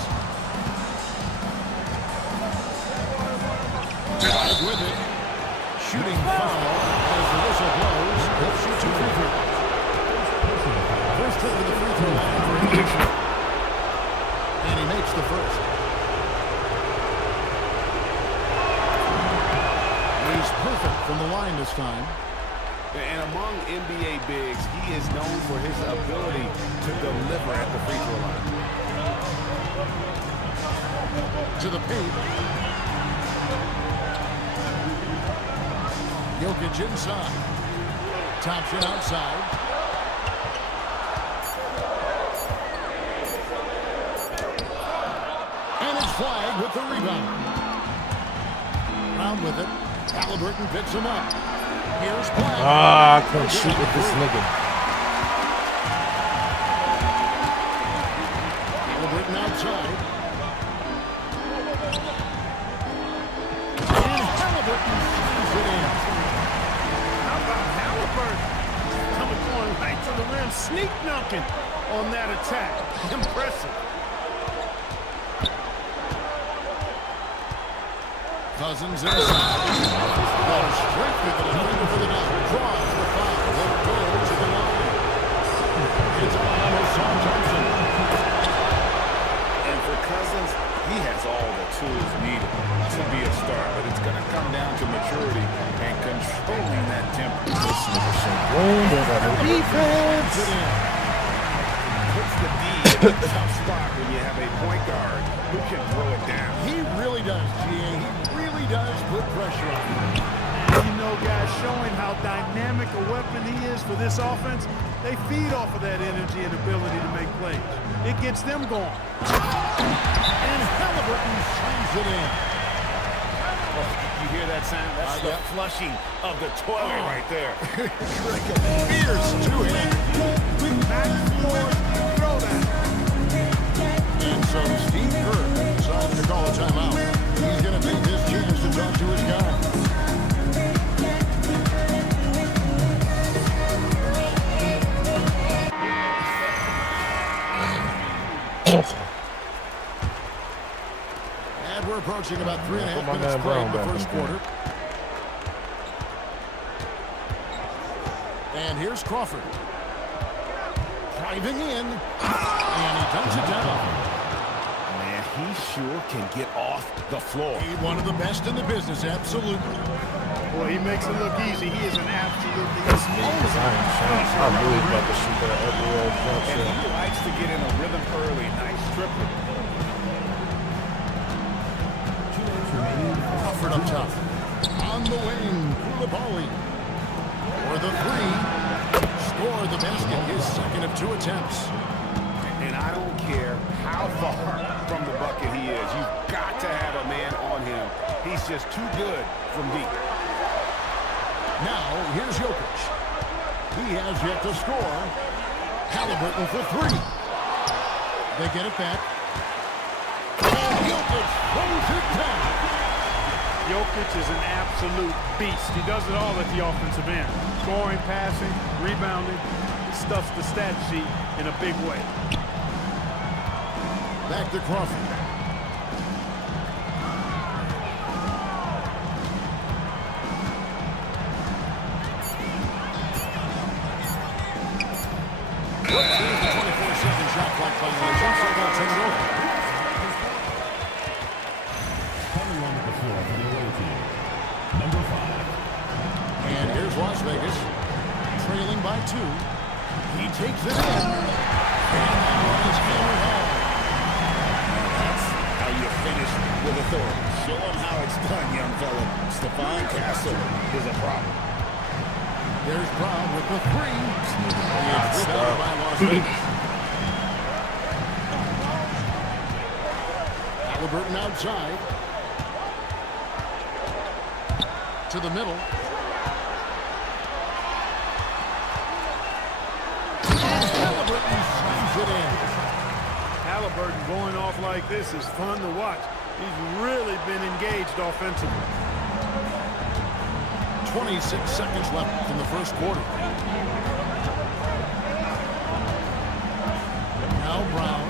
Drive with it. Shooting foul as the whistle blows. He'll shoot 2 free throws. First trip to the free throw line for Anderson. And he makes the first. He's perfect from the line this time. And among NBA bigs, he is known for his ability to deliver at the free throw line. To the paint. Jokic inside. Thompson outside. And it's flagged with the rebound. Round with it. Halliburton picks him up. Here's Black. I can't shoot with this nigga. Halliburton outside. And Halliburton sees it in. How about Halliburton? Going right to the rim, sneak dunking on that attack. Impressive. Cousins inside. Ball straight to the defender for the dunk. Draws the foul. Will go to the line. It's on Hassan Thompson. And for Cousins, He has all the tools needed to be a star, but it's going to come down to maturity and controlling that temper. Defense. Puts the D in a tough spot when you have a point guard who can throw it down. He really does, GA. He really does put pressure on him. You know, guys, showing how dynamic a weapon he is for this offense, they feed off of that energy and ability to make plays. It gets them going. And Halliburton slams it in. You hear that sound? That's the flushing of the toilet right there. Like a fierce two-hand. Backboard throwdown. And so Steve Kerr decided to call a timeout. He's going to take this chance to talk to his guys. And we're approaching about 3.5 minutes play in the first quarter. And here's Crawford. Driving in. And he dunks it down. Man, he sure can get off the floor. He's one of the best in the business, absolutely. Boy, he makes it look easy. He is an absolutely I'm really about to shoot that ugly ass jump And shot. he likes to get in a rhythm early. Nice triplet. Crawford up top. On the wing, Koulibaly. For the three. Score the basket. His second of 2 attempts. And I don't care how far from the bucket he is. You've got to have a man on him. He's just too good from deep. Now, here's Jokic. He has yet to score. Halliburton for 3. They get it back. And Jokic throws it down. Jokic is an absolute beast. He does it all at the offensive end. Scoring, passing, rebounding. He stuffs the stat sheet in a big way. Back to Crawford. Here's the 24-second shot clock violation, so they'll turn it over. Coming on the floor for the away team. Number 5. And here's Las Vegas, trailing by 2. He takes it in. And that one is hammered home. That's how you finish with authority. Show him how it's done, young fella. Stephon Castle is a problem. There's Brown with the 3. It's rebounded by Las Vegas. Halliburton outside. To the middle. Halliburton slams it in. Halliburton going off like this is fun to watch. He's really been engaged offensively. 26 seconds left in the first quarter. Now Brown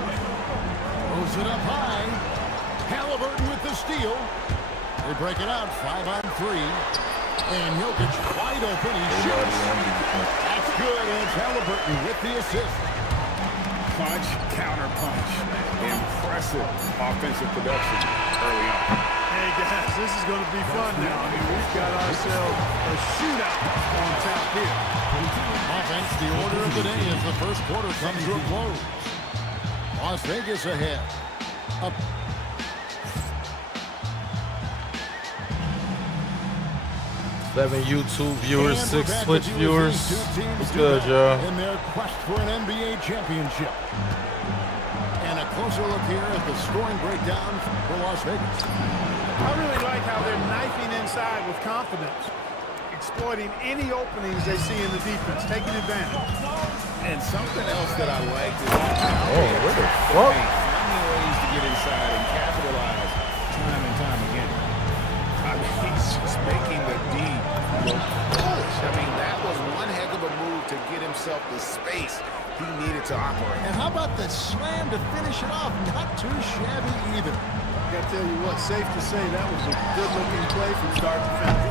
throws it up high. Halliburton with the steal. They break it out 5-on-3. And Jokic wide open. He shoots. That's good. And it's Halliburton with the assist. Punch, counter punch. Impressive offensive production early on. Hey, guys, this is going to be fun now. I mean, we've got ourselves a shootout on tap here. Offense, the order of the day as the first quarter comes to a close. Las Vegas ahead. Up. Seven YouTube viewers, And we're 6 back Twitch with viewers. these two teams What's do good, battle y'all? in their quest for an NBA championship. And a closer look here at the scoring breakdown for Las Vegas. I really like how they're knifing inside with confidence, exploiting any openings they see in the defense, taking advantage. And something else that I liked is What the fuck? finding ways to get inside and capitalize time and time again. I mean, he's just making the D look foolish. I mean, that was one heck of a move to get himself the space he needed to operate. And how about the slam to finish it off? Not too shabby either. I got to tell you what, safe to say that was a good-looking play from start to finish.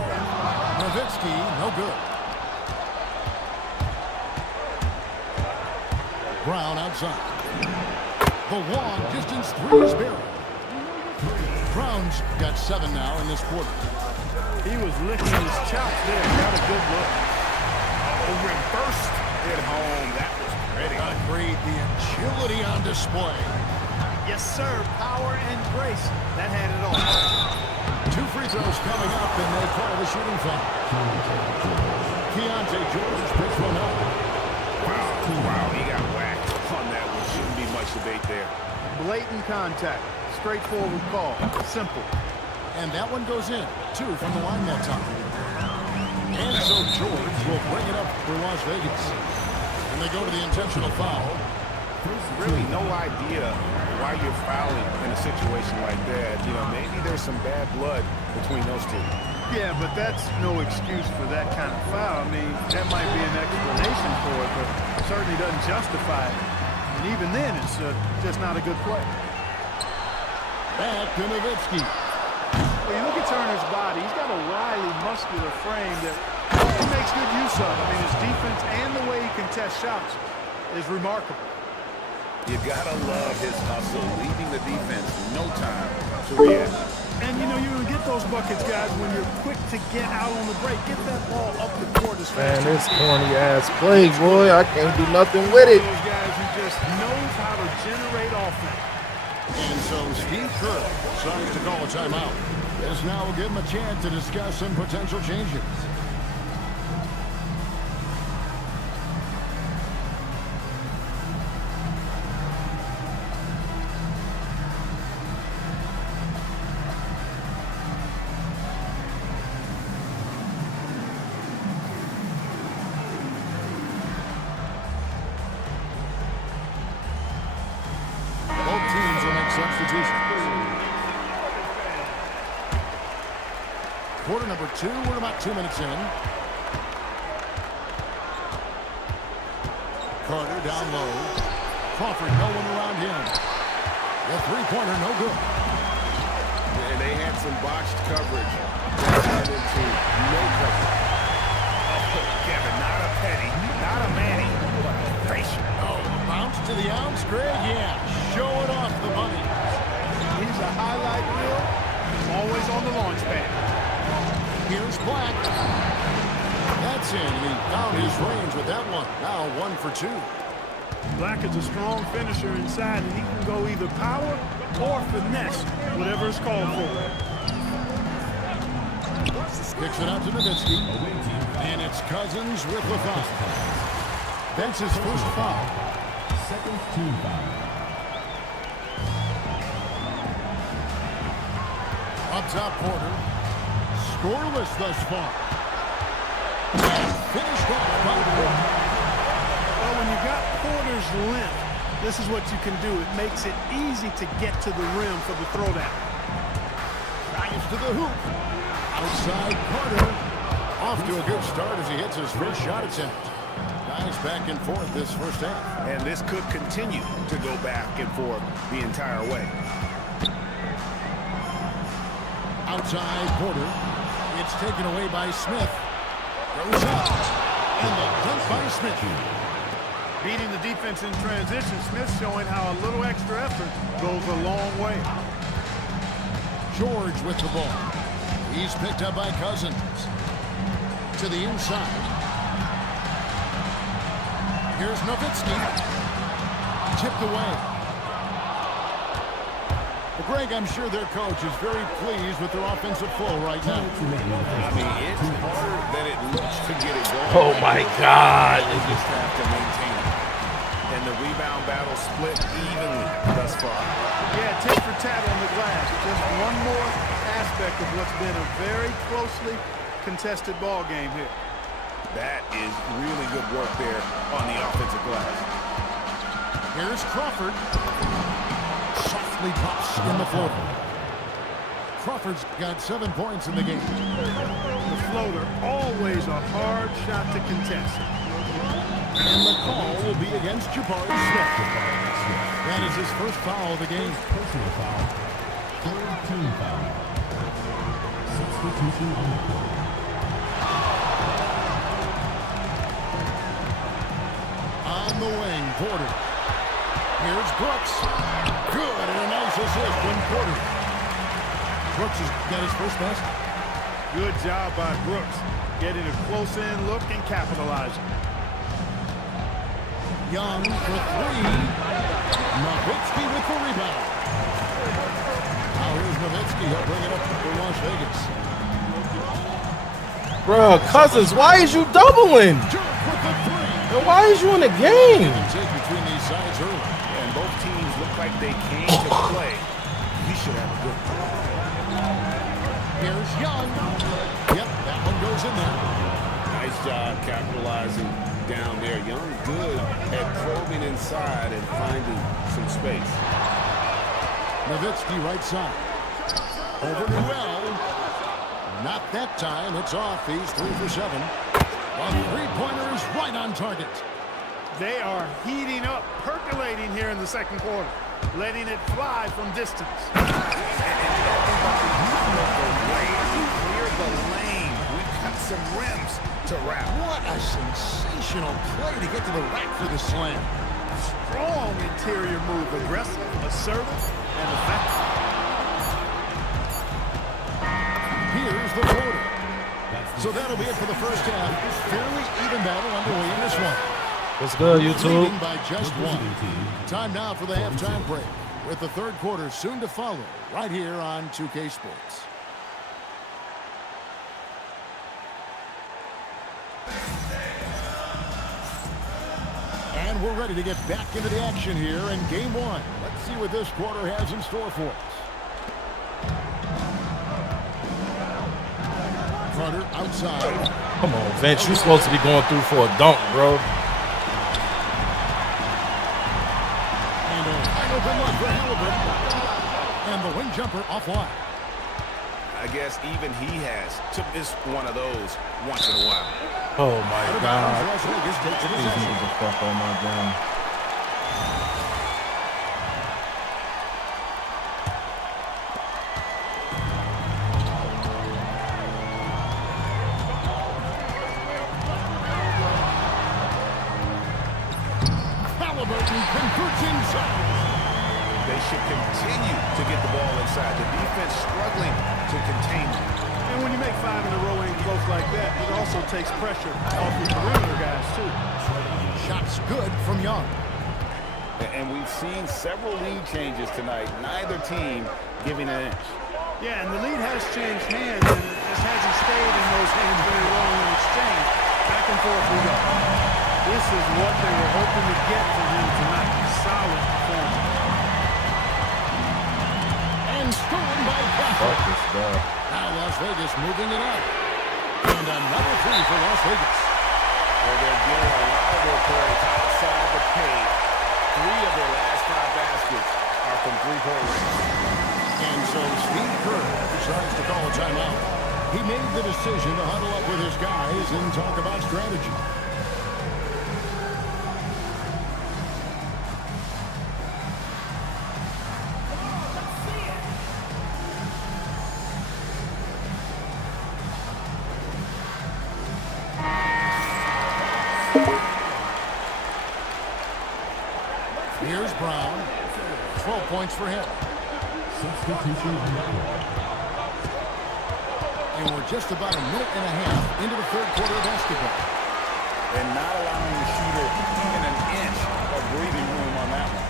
Nowitzki, no good. Brown outside. The long distance 3 is buried. Team's got 7 now in this quarter. He was licking his chops there. Got a good look. Oh, reversed it home. That was pretty. Agreed. The agility on display. Yes, sir. Power and grace. That had it all. 2 free throws coming up, and they call the shooting foul. Keontae George picks one up. Wow, he got whacked on that one. Shouldn't be much debate there. Blatant contact. Straightforward call. Simple. And that one goes in. 2 from the line that time. And so George will bring it up for Las Vegas. And they go to the intentional foul. Really no idea why you're fouling in a situation like that. You know, maybe there's some bad blood between those two. Yeah, but that's no excuse for that kind of foul. I mean, that might be an explanation for it, but it certainly doesn't justify it. And even then, it's just not a good play. Back to Nowitzki. Well, you look at Turner's body. He's got a wily, muscular frame that he makes good use of. I mean, his defense and the way he contests shots is remarkable. You gotta love his hustle, leaving the defense no time to react. And, you know, you can get those buckets, guys, when you're quick to get out on the break. Get that ball up the court as fast Man, this corny-ass play, boy. I can't do nothing with it. Those guys who just knows how to generate offense. And so Steve Kerr decides to call a timeout. This now will give him a chance to discuss some potential changes. Both teams will make substitutions. Quarter number 2, we're about 2 minutes in. Carter down low. Crawford, no one around him. The three-pointer, no good. And they had some botched coverage. That turned into no coverage. Oh, Kevin, not a Petty, not a Manny, but a Frazier. Oh, bounce to the ounce, Greg. Yeah, show it off the bunny. He's a highlight reel. Always on the launch pad. Here's Black. That's in. He found his range with that one. Now 1 for 2. Black is a strong finisher inside, and he can go either power or finesse, whatever is called for. Kicks it out to Nowitzki. And it's Cousins with the foul. That's his first foul. Second team foul. Up top, Porter. Scoreless thus far. And finished off by Porter. Well, when you got Porter's length, this is what you can do. It makes it easy to get to the rim for the throwdown. Drives to the hoop. Outside Carter. Off to a good start as he hits his first shot attempt. Guys back and forth this first half. And this could continue to go back and forth the entire way. Outside Porter. It's taken away by Smith. Goes up. And the dunk by Smith. Beating the defense in transition, Smith showing how a little extra effort goes a long way. George with the ball. He's picked up by Cousins. To the inside. Here's Nowitzki. Tipped away. Well, Greg, I'm sure their coach is very pleased with their offensive flow right now. I mean, it's harder than it looks to get it going. Oh, my God. They just have to maintain it. And the rebound battle split evenly thus far. Yeah, tit for tat on the glass. Just one more aspect of what's been a very closely contested ball game here. That is really good work there on the offensive glass. Here's Crawford. Softly pops in the floater. Crawford's got 7 points in the game. The floater, always a hard shot to contest. And the call will be against Jabari Smith. That is his first foul of the game. Personal foul. Third team foul. Substitution on the court. On the wing, Porter. Here's Brooks. Good, and a nice assist from Porter. Brooks has got his first basket. Good job by Brooks, getting a close-in look and capitalizing. Young for three. Nowitzki with the rebound. Now here's Nowitzki. He'll bring it up for Las Vegas. Bruh, Cousins, why is you doubling? Dirk with the three. And why is you in the game? Take between these sides early. And both teams look like they came to play. He should have a good one. Here's Young. Yep, that one goes in there. Nice job capitalizing down there. Young good at probing inside and finding some space. Nowitzki right side. Over to Well. Not that time. It's off. He's 3 for 7. A three-pointer is right on target. They are heating up, percolating here in the second quarter, letting it fly from distance. Clear the lane. We've got some rims to wrap. What a sensational play to get to the rack for the slam. Strong interior move, aggressive, assertive, and effective. Here's the floater. So that'll be it for the first half. Fairly even battle underway in this one. What's good, YouTube? Leading by just one. Time now for the halftime break, with the third quarter soon to follow, right here on 2K Sports. And we're ready to get back into the action here in game one. Let's see what this quarter has in store for us. Carter outside. Come on, Vince. You're supposed to be going through for a dunk, bro. And a wide open look for Halliburton. And the wing jumper offline. I guess even he has to miss one of those once in a while. Oh my God. Las Vegas takes it These as niggas are fuck on my game. Halliburton converts inside. They should continue to get the ball inside. The defense struggling to contain them. And when you make 5 in a row and close like that, it also takes pressure off your perimeter guys, too. Shots good from Young. And we've seen several lead changes tonight. Neither team giving an inch. Yeah, and the lead has changed hands, and it just hasn't stayed in those hands very long in exchange. Back and forth we go. This is what they were hoping to get from him tonight. Solid performance. And stolen by Fuck Crawford. this guy. Now Las Vegas moving it up. And another three for Las Vegas. Well, they're getting a lot of their plays outside the paint. 3 of their last 5 baskets are from three-point range. And so Steve Kerr decides to call a timeout. He made the decision to huddle up with his guys and talk about strategy. Here's Brown. 12 points for him. And we're just about a minute and a half into the third quarter of basketball. And not allowing the shooter even an inch of breathing room on that one.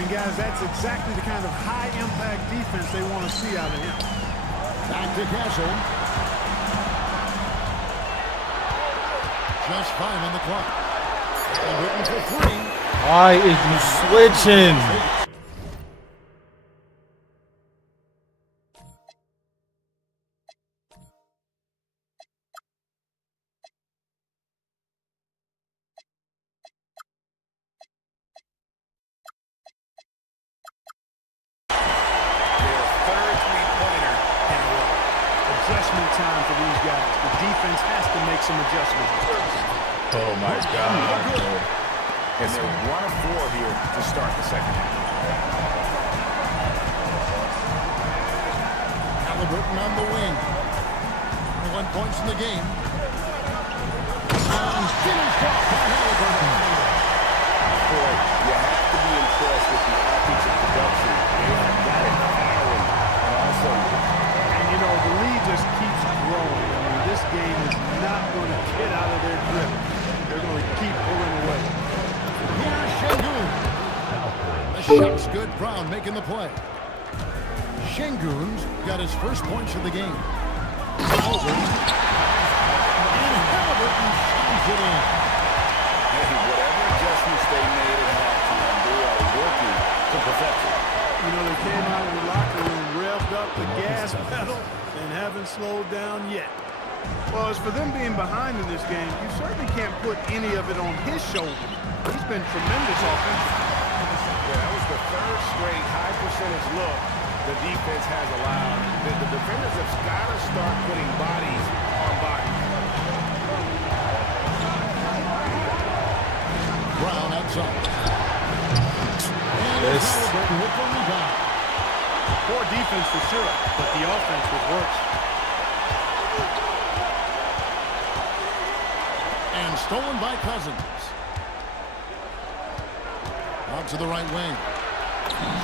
And, guys, that's exactly the kind of high-impact defense they want to see out of him. Back to Castle. Just 5 on the clock. And written for 3. Why is you switching? Adjustment time for these guys. The defense has to make some adjustments. Oh my God. And they're 1 of 4 here to start the second half. Halliburton on the wing. 21 points in the game. And finished off by Halliburton. Boy, you have to be impressed with the offensive production. They have got it firing and also game is not going to get out of their grip. They're going to keep pulling away. Here's Şengün. The shot's good. Brown making the play. Şengün's got his first points of the game. Over. And Halliburton shines it in. Hey, whatever adjustments they made at halftime, they are working to perfection. You know, they came out of the locker room, revved up the gas pedal, and haven't slowed down yet. Well, as for them being behind in this game, you certainly can't put any of it on his shoulders. He's been tremendous offensively. Yeah, that was the third straight high percentage look the defense has allowed. The defenders have got to start putting bodies on bodies. Brown outside. And Yes. Halliburton with the rebound. Poor defense for sure, but the offense was worse. And stolen by Cousins. Out to the right wing.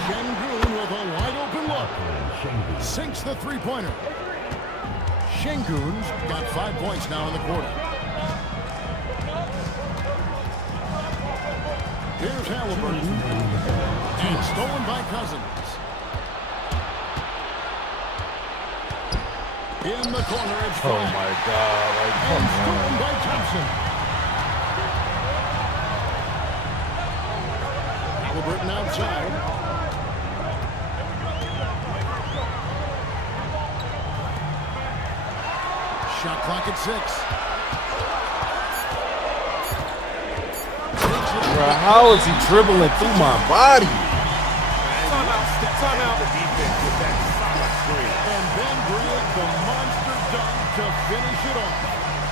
Şengün with a wide open look. Sinks the three-pointer. Şengün's got 5 points now in the quarter. Here's Halliburton. And stolen by Cousins. In the corner, it's Oh Fry. my God! Like, And come stolen on. by Thompson. Halliburton outside. Shot clock at 6. Bro, how is he dribbling through my body? The defense with that solid screen. And Ben Brilliant, the monster dunk to finish it off.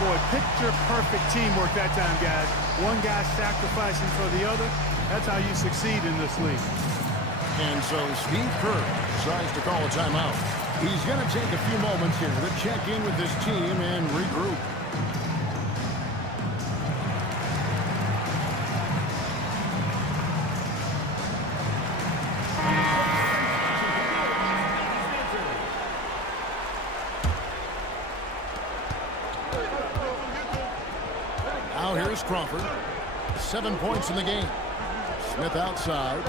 Boy, picture-perfect teamwork that time, guys. One guy sacrificing for the other. That's how you succeed in this league. And so Steve Kerr decides to call a timeout. He's going to take a few moments here to check in with his team and regroup. Now here's Crawford. 7 points in the game. Smith outside.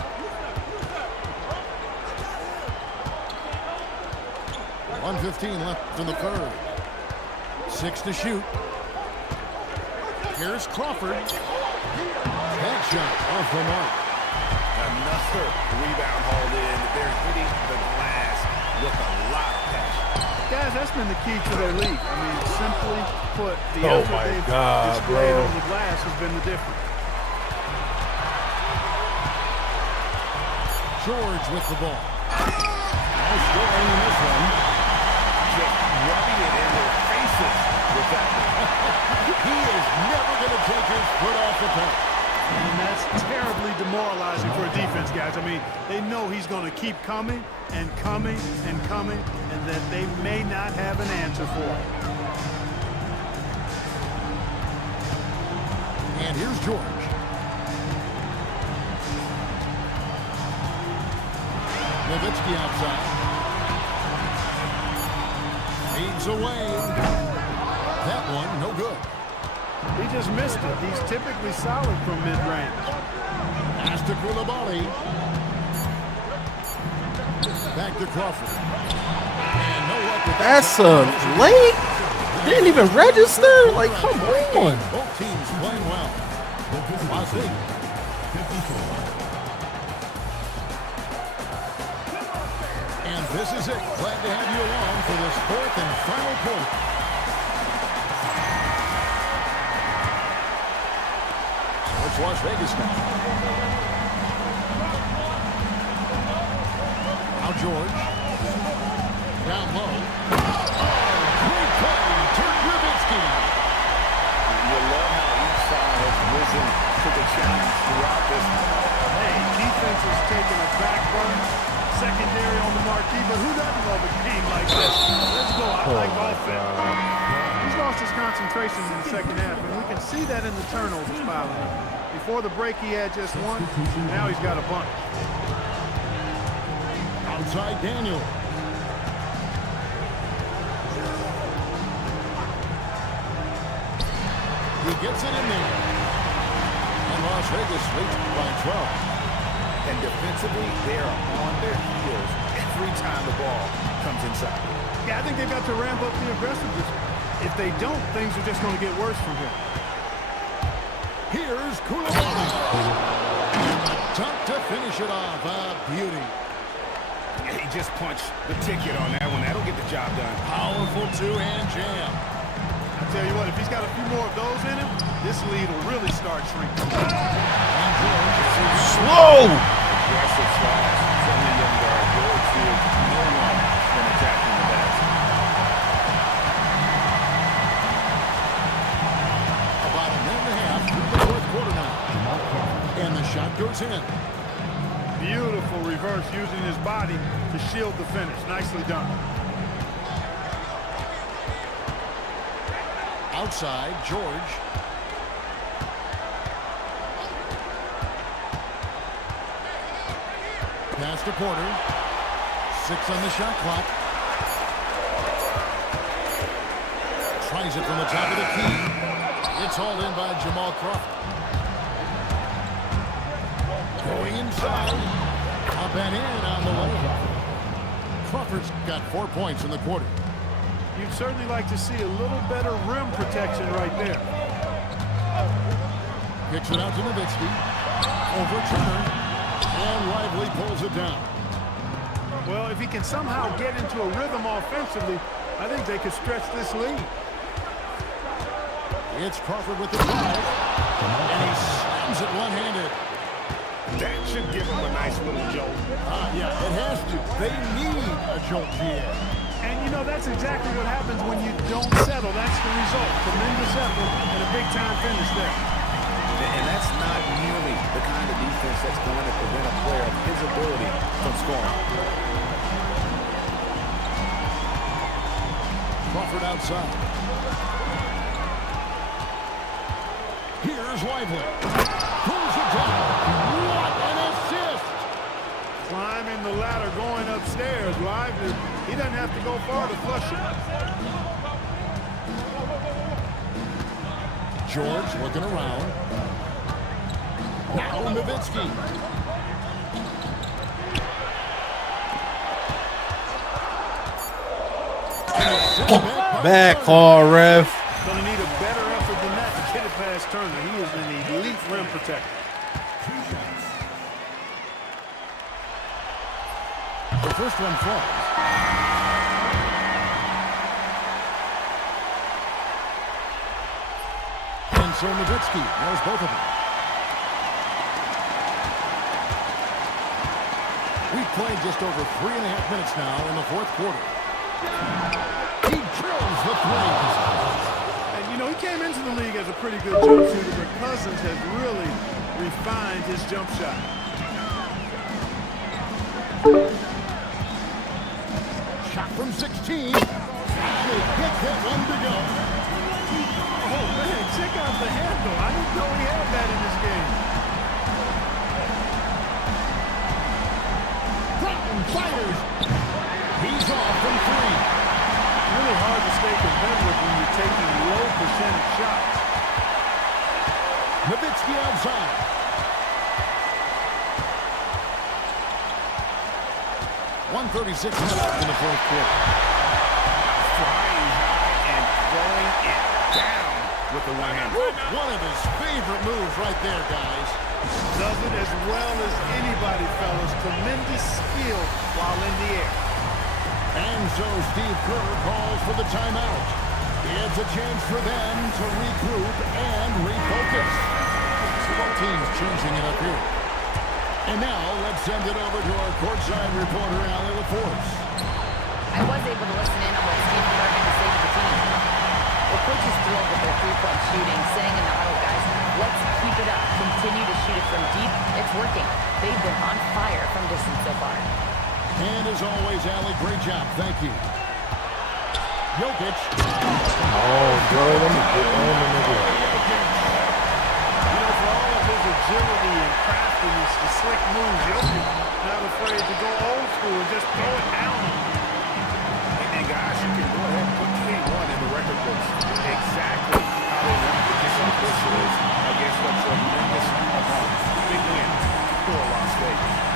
1:15 left in the third. 6 to shoot. Here's Crawford. That shot off the mark. Another rebound hauled in. They're hitting the glass with a lot of passion. Guys, that's been the key to their league. I mean, simply put, the Oh effort my they've God, displayed bro. on the glass has been the difference. George with the ball. No scoring in this one. Just rubbing it in their faces with that one. He is never going to take his foot off the pedal. And that's terribly demoralizing for a defense, guys. I mean, they know he's going to keep coming and coming and coming, and that they may not have an answer for it. And here's George. Nowitzki outside. Fades away. That one, no good. He just missed it. He's typically solid from mid-range. Has to Koulibaly. Back to Crawford. And no luck with that. That's a late. Didn't even register. Like, come on. Both teams playing well. Las Vegas. And this is it. Glad to have you along for this fourth and final quarter. So it's Las Vegas now. Now George. Down low. Oh, great play. Dirk Nowitzki. You love how each side has risen to the challenge throughout this. Hey, defense is taking a back burn. Secondary on the marquee, but who doesn't love a game like this? Let's go. I like offense. He's lost his concentration in the second half, and we can see that in the turnovers piling up. Before the break, he had just one. Now he's got a bunch. Outside Daniel. gets it in there. And Las Vegas leads by 12. And defensively, they are on their heels every time the ball comes inside. Yeah, I think they've got to ramp up the aggressiveness. If they don't, things are just going to get worse from here. Here's Koulibaly. Dunk to finish it off. A beauty. And he just punched the ticket on that one. That'll get the job done. Powerful two-hand jam. I tell you what, if he's got a few more of those in him, this lead will really start shrinking. And George Slow! Aggressive slash. Certainly young guard. George feels no one when attacking the basket. about a minute and a half through the fourth quarter now. And the shot goes in. Beautiful reverse using his body to shield the finish. Nicely done. Outside, George. Pass to Porter. 6 on the shot clock. Tries it from the top of the key. It's hauled in by Jamal Crawford. Going inside. Up and in on the layup. Crawford's got 4 points in the quarter. You'd certainly like to see a little better rim protection right there. Kicks it out to Nowitzki. Overturned. And Lively pulls it down. Well, if he can somehow get into a rhythm offensively, I think they could stretch this lead. It's Crawford with the drive. And he slams it one-handed. That should give him a nice little jolt. Yeah, it has to. They need a jolt here. And, you know, that's exactly what happens when you don't settle. That's the result. Tremendous effort and a big-time finish there. And that's not nearly the kind of defense that's going to prevent a player of his ability from scoring. Crawford outside. Here's Lively. Pulls it down. What an assist! Climbing the ladder, going upstairs. Lively, he doesn't have to go far to flush it. George looking around. Now Nowitzki. Back call, ref. Gonna need a better effort than that to get it past Turner. He is an elite rim protector. The first one falls. And so Nowitzki knows both of them. We've played just over 3.5 minutes now in the fourth quarter. He drills the three. And, you know, he came into the league as a pretty good jump shooter, but Cousins has really refined his jump shot. Shot from 16. They get that one to go. Oh, man, check out the handle. I didn't know he had that in this game. Broughton fires. He's off from 3. Really hard to stay competitive when you're taking low percentage shots. Nowitzki outside. .136 left in the fourth quarter. Flying high and throwing it down with the one hand. One of his favorite moves right there, guys. Does it as well as anybody, fellas. Tremendous skill while in the air. And so Steve Kerr calls for the timeout. It's a chance for them to regroup and refocus. Both teams changing it up here. And now let's send it over to our courtside reporter, Allie LaForce. I was able to listen in on what Steve Kerr had to say to the team. The coach is thrilled with their three-point shooting, saying in the huddle, guys, let's keep it up. Continue to shoot it from deep. It's working. They've been on fire from distance so far. And as always, Allie, great job. Thank you. Jokic. Oh, bro, let me get on the nigga. You know, for all of his agility and craftiness, the slick moves, Jokic not afraid to go old school and just throw it down. And guys, you can go ahead and put K1 in the record books. Exactly how they want to kick off this mistakes.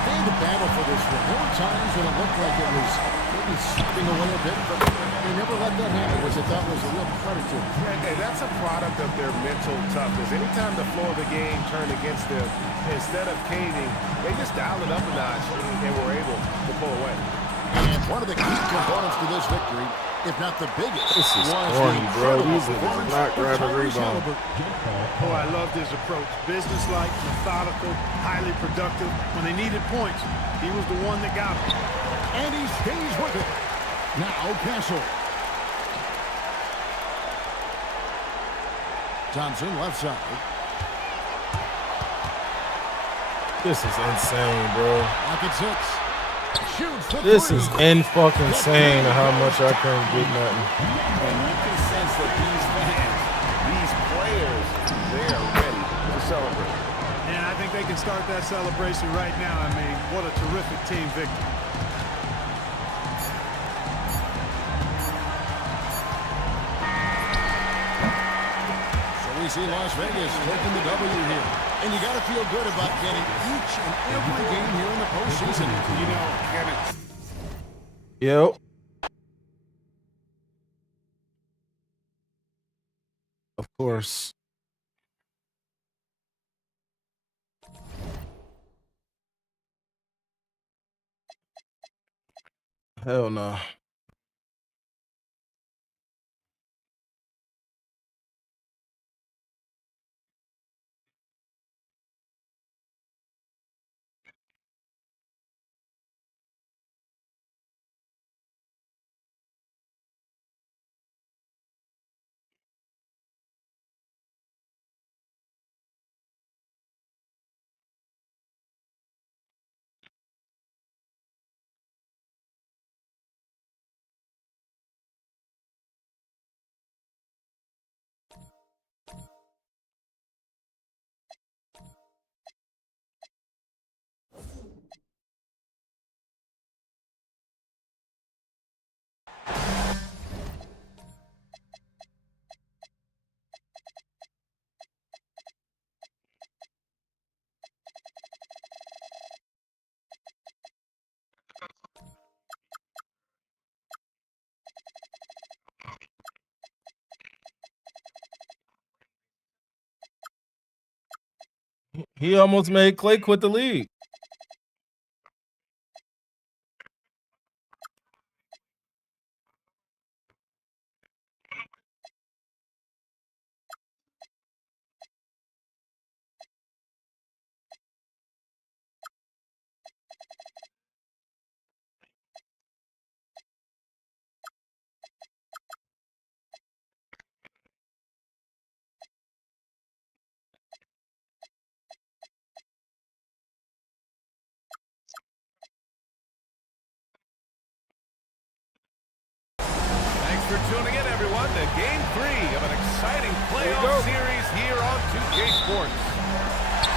They had to battle for this one. There were times when it looked like it was maybe slipping away a bit, but they never let that happen, which I thought was a real credit to them. And that's a product of their mental toughness. Anytime the flow of the game turned against them, instead of caving, they just dialed it up a notch and were able to pull away. And one of the key components to this victory, if not the biggest, This is was corny, the bro. incredible These niggas performance not of grabbing Tyrese rebound. Haliburton. Oh, I loved his approach. Businesslike, methodical, highly productive. When they needed points, he was the one that got them. And he stays with it. Now Castle. Thompson left side. This is insane, bro. Pocket 6. Shoots the This three. is fucking insane how much I couldn't get nothing. And you can sense that these fans, these players, they are ready to celebrate. And I think they can start that celebration right now. I mean, what a terrific team victory. So we see Las Vegas taking the W here. And you got to feel good about getting each and every game here in the postseason. You know, Kevin, Yep. Of course. Hell no. He almost made Clay quit the league. Thanks for tuning in, everyone, to Game 3 of an exciting playoff series here on 2K Sports.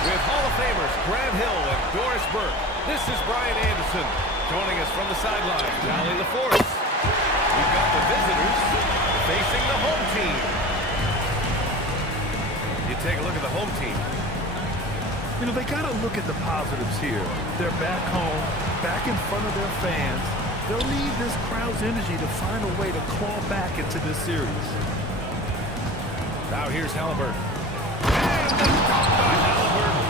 With Hall of Famers Grant Hill and Doris Burke, this is Brian Anderson. Joining us from the sidelines, Allie LaForce. We've got the visitors facing the home team. You take a look at the home team. You know, they got to look at the positives here. They're back home, back in front of their fans. They'll need this crowd's energy to find a way to claw back into this series. Now here's Haliburton. And the dunk by Haliburton.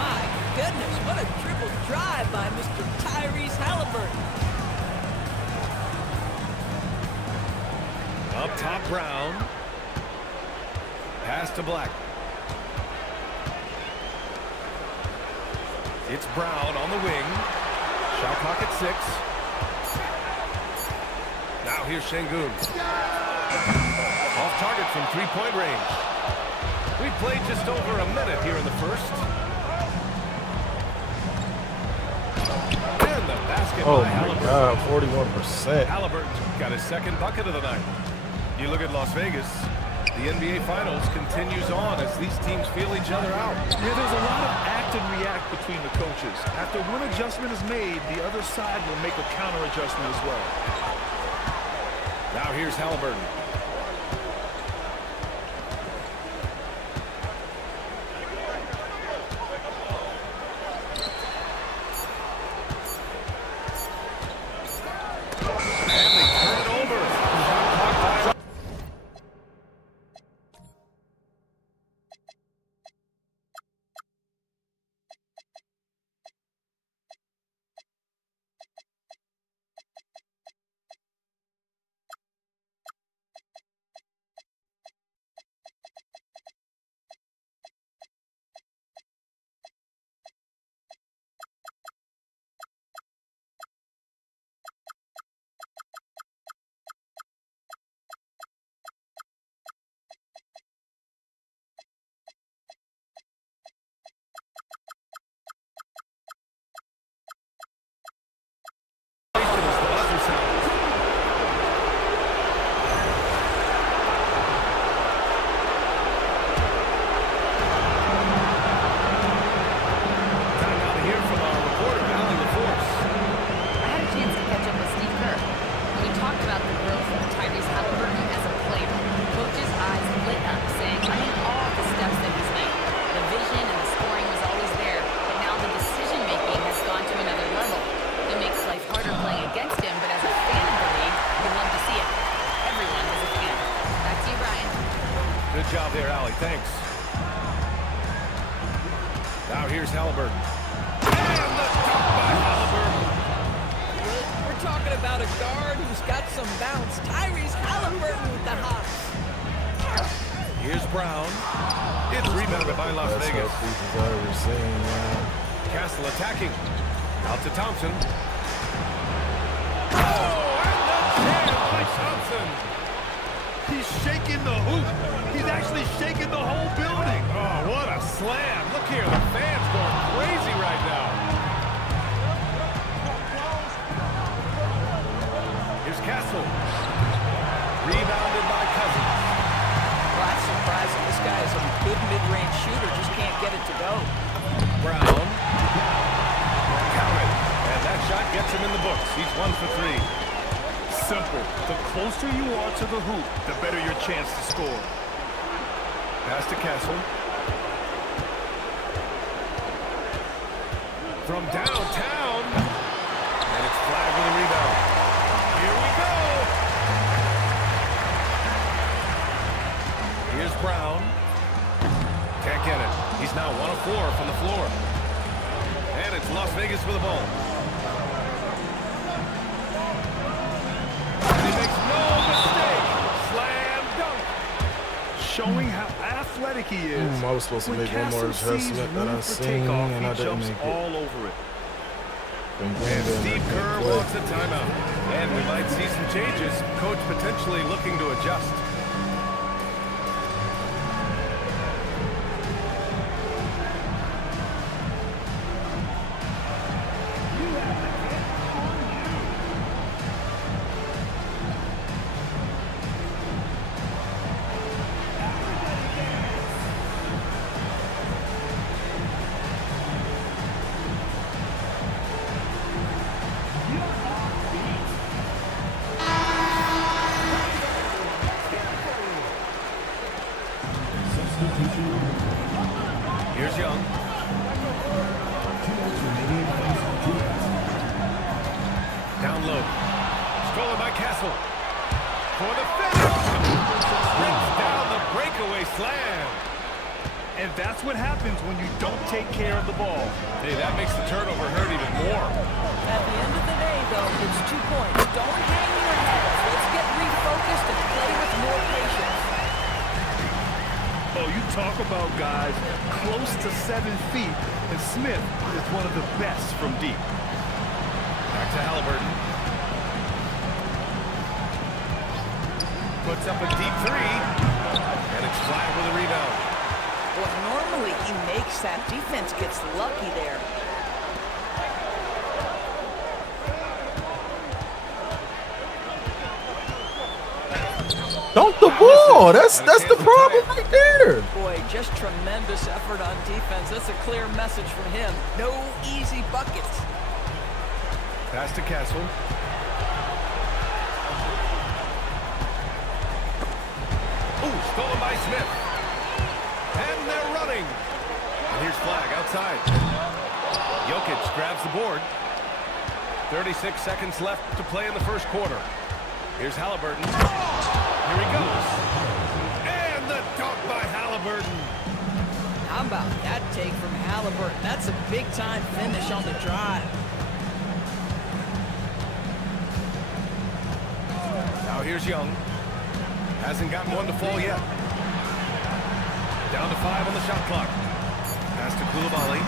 My goodness, what a triple drive by Mr. Tyrese Haliburton. Up top, Brown. Pass to Black. It's Brown on the wing. Shot clock at 6. Now here's Şengün. Off target from three-point range. We've played just over a minute here in the first. And the basket Oh by my Haliburton. God, 41%. Haliburton got his second bucket of the night. You look at Las Vegas, the NBA Finals continues on as these teams feel each other out. Yeah, there's a lot of act and react between the coaches. After one adjustment is made, the other side will make a counter adjustment as well. Now here's Haliburton. job there, Allie. Thanks. Now here's Halliburton. And the dunk by Halliburton. We're talking about a guard who's got some bounce. Tyrese Halliburton with the hops. Here's Brown. It's rebounded by Las Best Vegas. set pieces I've ever seen, man. Castle attacking. Out to Thompson. Oh, and the jam by Thompson. He's shaking the hoop. He's actually shaking the whole building. Oh, what a slam. Look here, the fans going crazy right now. Here's Castle. Rebounded by Cousins. Well, that's surprising. This guy is a good mid-range shooter, just can't get it to go. Brown. Count it. And that shot gets him in the books. He's 1 for 3. Simple. The closer you are to the hoop, the better your chance to score. Pass to Castle. From downtown. And it's flagged with a rebound. Here we go. Here's Brown. Can't get it. He's now 1 of 4 from the floor. And it's Las Vegas with the ball. And he makes no mistake. Slam dunk. Showing how athletic he is. I was supposed to When make one more Castle sees adjustment that room I for seen, takeoff, and I he didn't jumps make it. all over it. And Steve Kerr wants a timeout. And we might see some changes. Coach potentially looking to adjust. Here's Young. Down low. Stolen by Castle. For the finish. Brings down the breakaway slam. And that's what happens when you don't take care of the ball. Hey, that makes the turnover hurt even more. At the end of the day, though, it's 2 points. Don't hang your heads. Let's get refocused and play with more patience. Oh, you talk about guys close to 7 feet, and Smith is one of the best from deep. Back to Halliburton. Puts up a deep 3. And it's flagged with a rebound. Well, normally he makes that. Defense gets lucky there. Dunk the ball. That's the problem right there. Boy, just tremendous effort on defense. That's a clear message from him. No easy buckets. Pass to Castle. Ooh, stolen by Smith. And they're running. And here's flag outside. Jokic grabs the board. 36 seconds left to play in the first quarter. Here's Halliburton. Here he goes. And the dunk by Halliburton. How about that take from Halliburton? That's a big-time finish on the drive. Now here's Young. Hasn't gotten one to fall yet. Down to 5 on the shot clock. Pass to Koulibaly.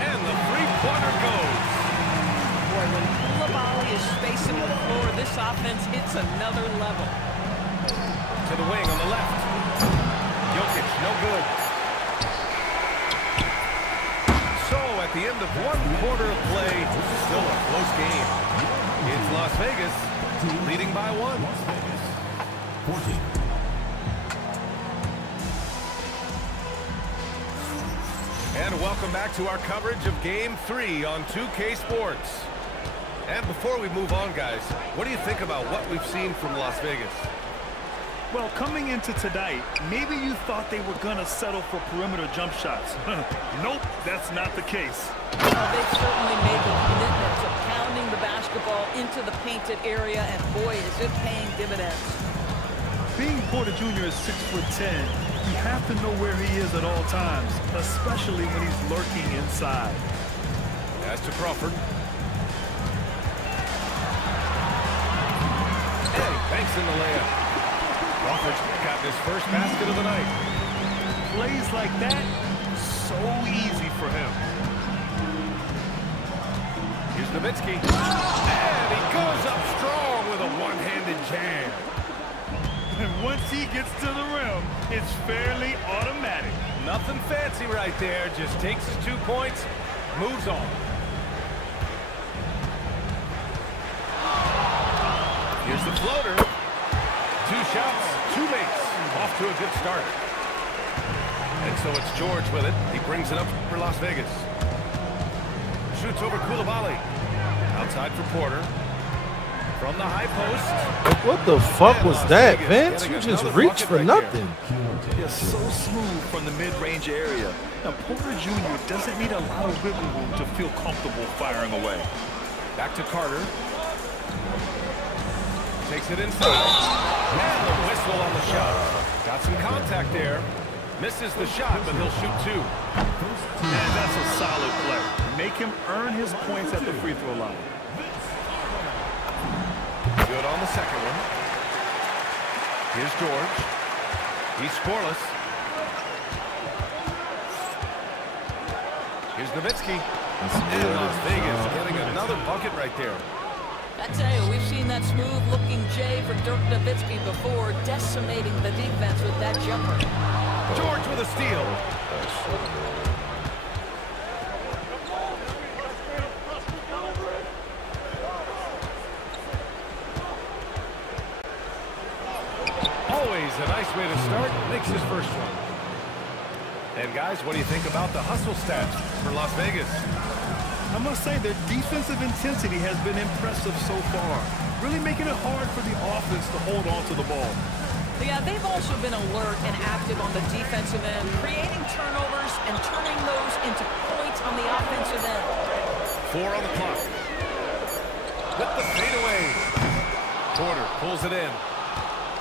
And the three-pointer goes. Boy, when Koulibaly is spacing the floor, this offense hits another level. To the wing on the left. Jokic, no good. So at the end of 1 quarter of play, still a close game. It's Las Vegas leading by 1. 14. And welcome back to our coverage of Game 3 on 2K Sports. And before we move on, guys, what do you think about what we've seen from Las Vegas? Well, coming into tonight, maybe you thought they were going to settle for perimeter jump shots. Nope, that's not the case. Well, they've certainly made the commitment to pounding the basketball into the painted area, and boy, is it paying dividends. Being Porter Jr. is 6'10", You have to know where he is at all times, especially when he's lurking inside. Pass to Crawford. And he banks in the layup. Crawford's got his first basket of the night. Plays like that, so easy for him. Here's Nowitzki. And he goes up strong with a one-handed jam. And once he gets to the rim, it's fairly automatic. Nothing fancy right there. Just takes his 2 points, moves on. Here's the floater. 2 shots, 2 makes. Off to a good start. And so it's George with it. He brings it up for Las Vegas. Shoots over Coulibaly. Outside for Porter. From the high post. What the fuck was that, Vince? You just reached for nothing. They're so smooth from the mid-range area. Now, Porter Jr. doesn't need a lot of wiggle room to feel comfortable firing away. Back to Carter. Takes it inside. And the whistle on the shot. Got some contact there. Misses the shot, but he'll shoot 2. And that's a solid play. Make him earn his points at the free throw line. Good on the second one. Here's George. He's scoreless. Here's Nowitzki. And Las Vegas getting another bucket right there. I tell you, we've seen that smooth-looking J for Dirk Nowitzki before, decimating the defense with that jumper. George with a steal. Always a nice way to start. Makes his first one. And guys, what do you think about the hustle stats for Las Vegas? I must say their defensive intensity has been impressive so far, really making it hard for the offense to hold on to the ball. Yeah, they've also been alert and active on the defensive end, creating turnovers and turning those into points on the offensive end. 4 on the clock. With the fadeaway. Porter pulls it in.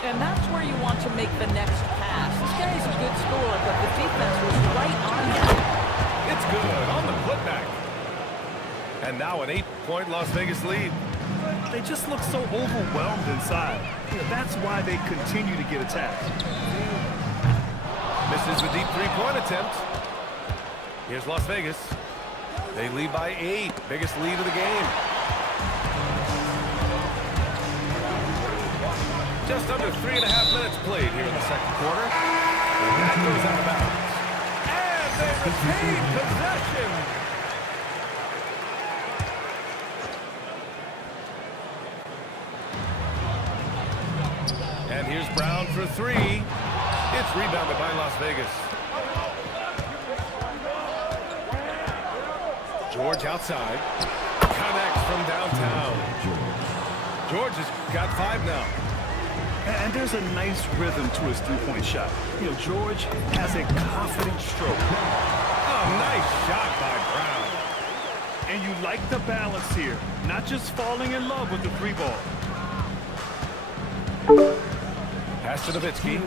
And that's where you want to make the next pass. This guy's a good scorer, but the defense was right on him. It's good on the putback. And now an 8-point Las Vegas lead. They just look so overwhelmed inside. That's why they continue to get attacked. Misses the deep 3-point attempt. Here's Las Vegas. They lead by 8. Biggest lead of the game. Just under 3.5 minutes played here in the second quarter. And that goes out of bounds. And they retain possession. And here's Brown for 3. It's rebounded by Las Vegas. George outside. Connects from downtown. George has got 5 now. And there's a nice rhythm to his three-point shot. George has a confident stroke. Oh, nice shot by Brown. And you like the balance here, not just falling in love with the 3-ball. Pass to Nowitzki.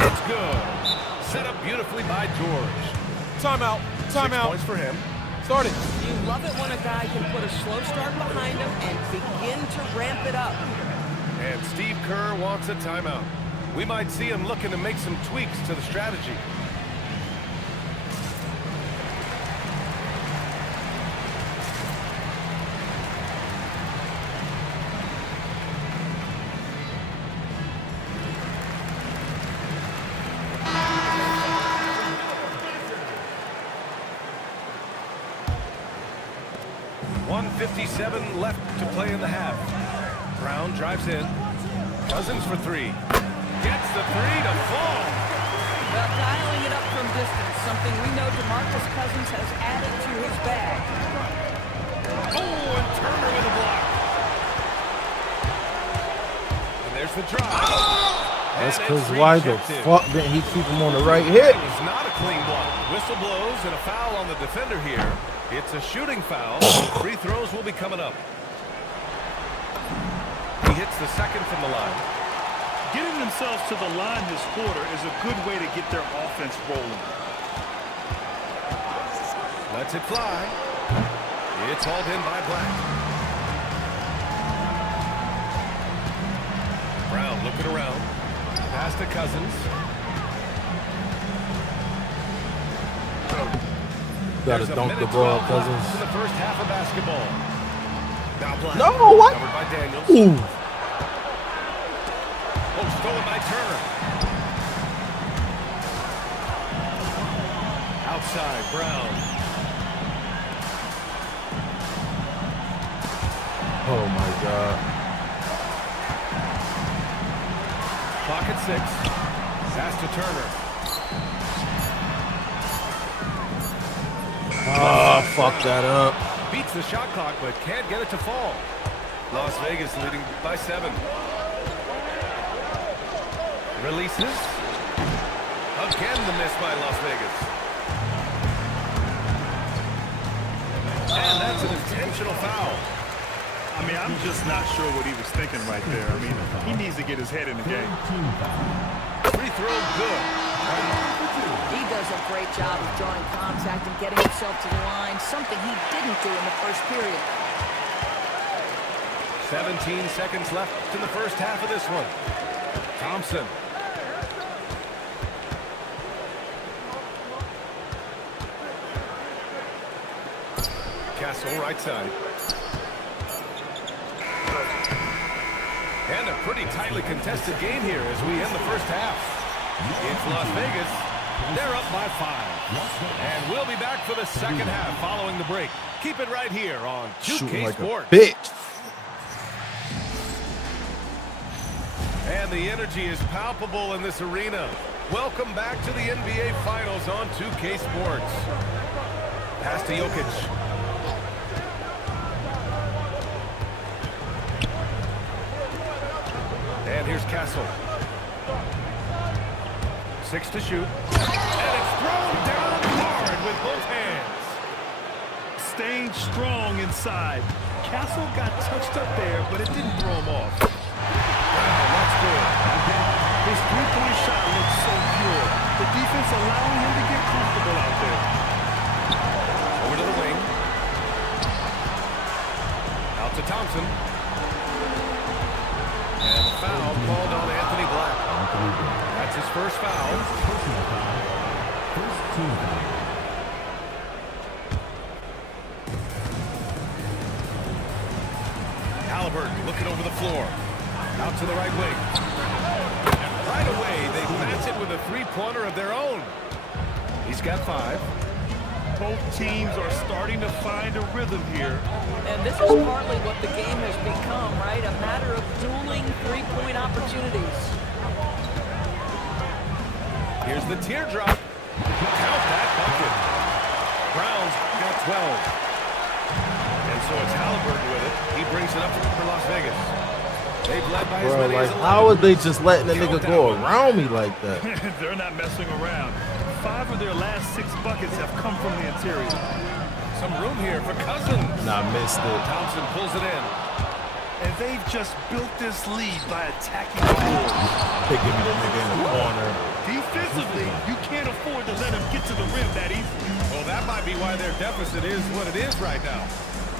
It's good. Set up beautifully by George. Timeout. 6 points for him. Start it. You love it when a guy can put a slow start behind him and begin to ramp it up. And Steve Kerr wants a timeout. We might see him looking to make some tweaks to the strategy. .157 left to play in the half. Brown drives in. Cousins for 3. Gets the 3 to fall. Well, dialing it up from distance, something we know DeMarcus Cousins has added to his bag. Oh, and Turner with a block. And there's the drive. That's And because it's why the rejected. fuck didn't he keep him on the right hit? It was not a clean block. Whistle blows and a foul on the defender here. It's a shooting foul. Free throws will be coming up. He hits the second from the line. Getting themselves to the line this quarter is a good way to get their offense rolling. Lets it fly. It's hauled in by Black. Brown looking around. Pass to Cousins. Gotta dunk the ball, Cousins. In the first half of basketball. Now Black. No, what? Covered by Daniels. Ooh. Oh, stolen by Turner. Outside, Brown. Oh my God. Clock at 6. Pass to Turner. Ah, fuck that up. Beats the shot clock, but can't get it to fall. Las Vegas leading by 7. Releases. Again the miss by Las Vegas. And that's an intentional foul. I mean, I'm just not sure what he was thinking right there. I mean, he needs to get his head in the game. Free throw good. He does a great job of drawing contact and getting himself to the line, something he didn't do in the first period. 17 seconds left in the first half of this one. Thompson. Castle right side. And a pretty tightly contested game here as we end the first half. It's Las Vegas. They're up by 5. And we'll be back for the second half following the break. Keep it right here on 2K Sports. Bitch. And the energy is palpable in this arena. Welcome back to the NBA Finals on 2K Sports. Pass to Jokic. And here's Castle. 6 to shoot. And it's thrown down hard with both hands. Staying strong inside. Castle got touched up there, but it didn't throw him off. Wow, that's good. His three-point shot looks so pure. The defense allowing him to get comfortable out there. Over to the wing. Out to Thompson. And foul called on Anthony Black. That's his first foul. Halliburton looking over the floor. Out to the right wing. And right away, they match it with a three-pointer of their own. He's got 5. Both teams are starting to find a rhythm here. And this is partly what the game has become, right? A matter of dueling three-point opportunities. Here's the teardrop. Count that bucket. Brown's got 12. And so it's Halliburton with it. He brings it up for Las Vegas. They've led by as Bro, many like, as 11. how are they just letting the nigga go around me like that? They're not messing around. 5 of their last 6 buckets have come from the interior. Some room here for Cousins. Nah, missed it. Thompson pulls it in. And they've just built this lead by attacking the board. Picking me the nigga in the corner. Defensively, you can't afford to let him get to the rim that easy. Well, that might be why their deficit is what it is right now.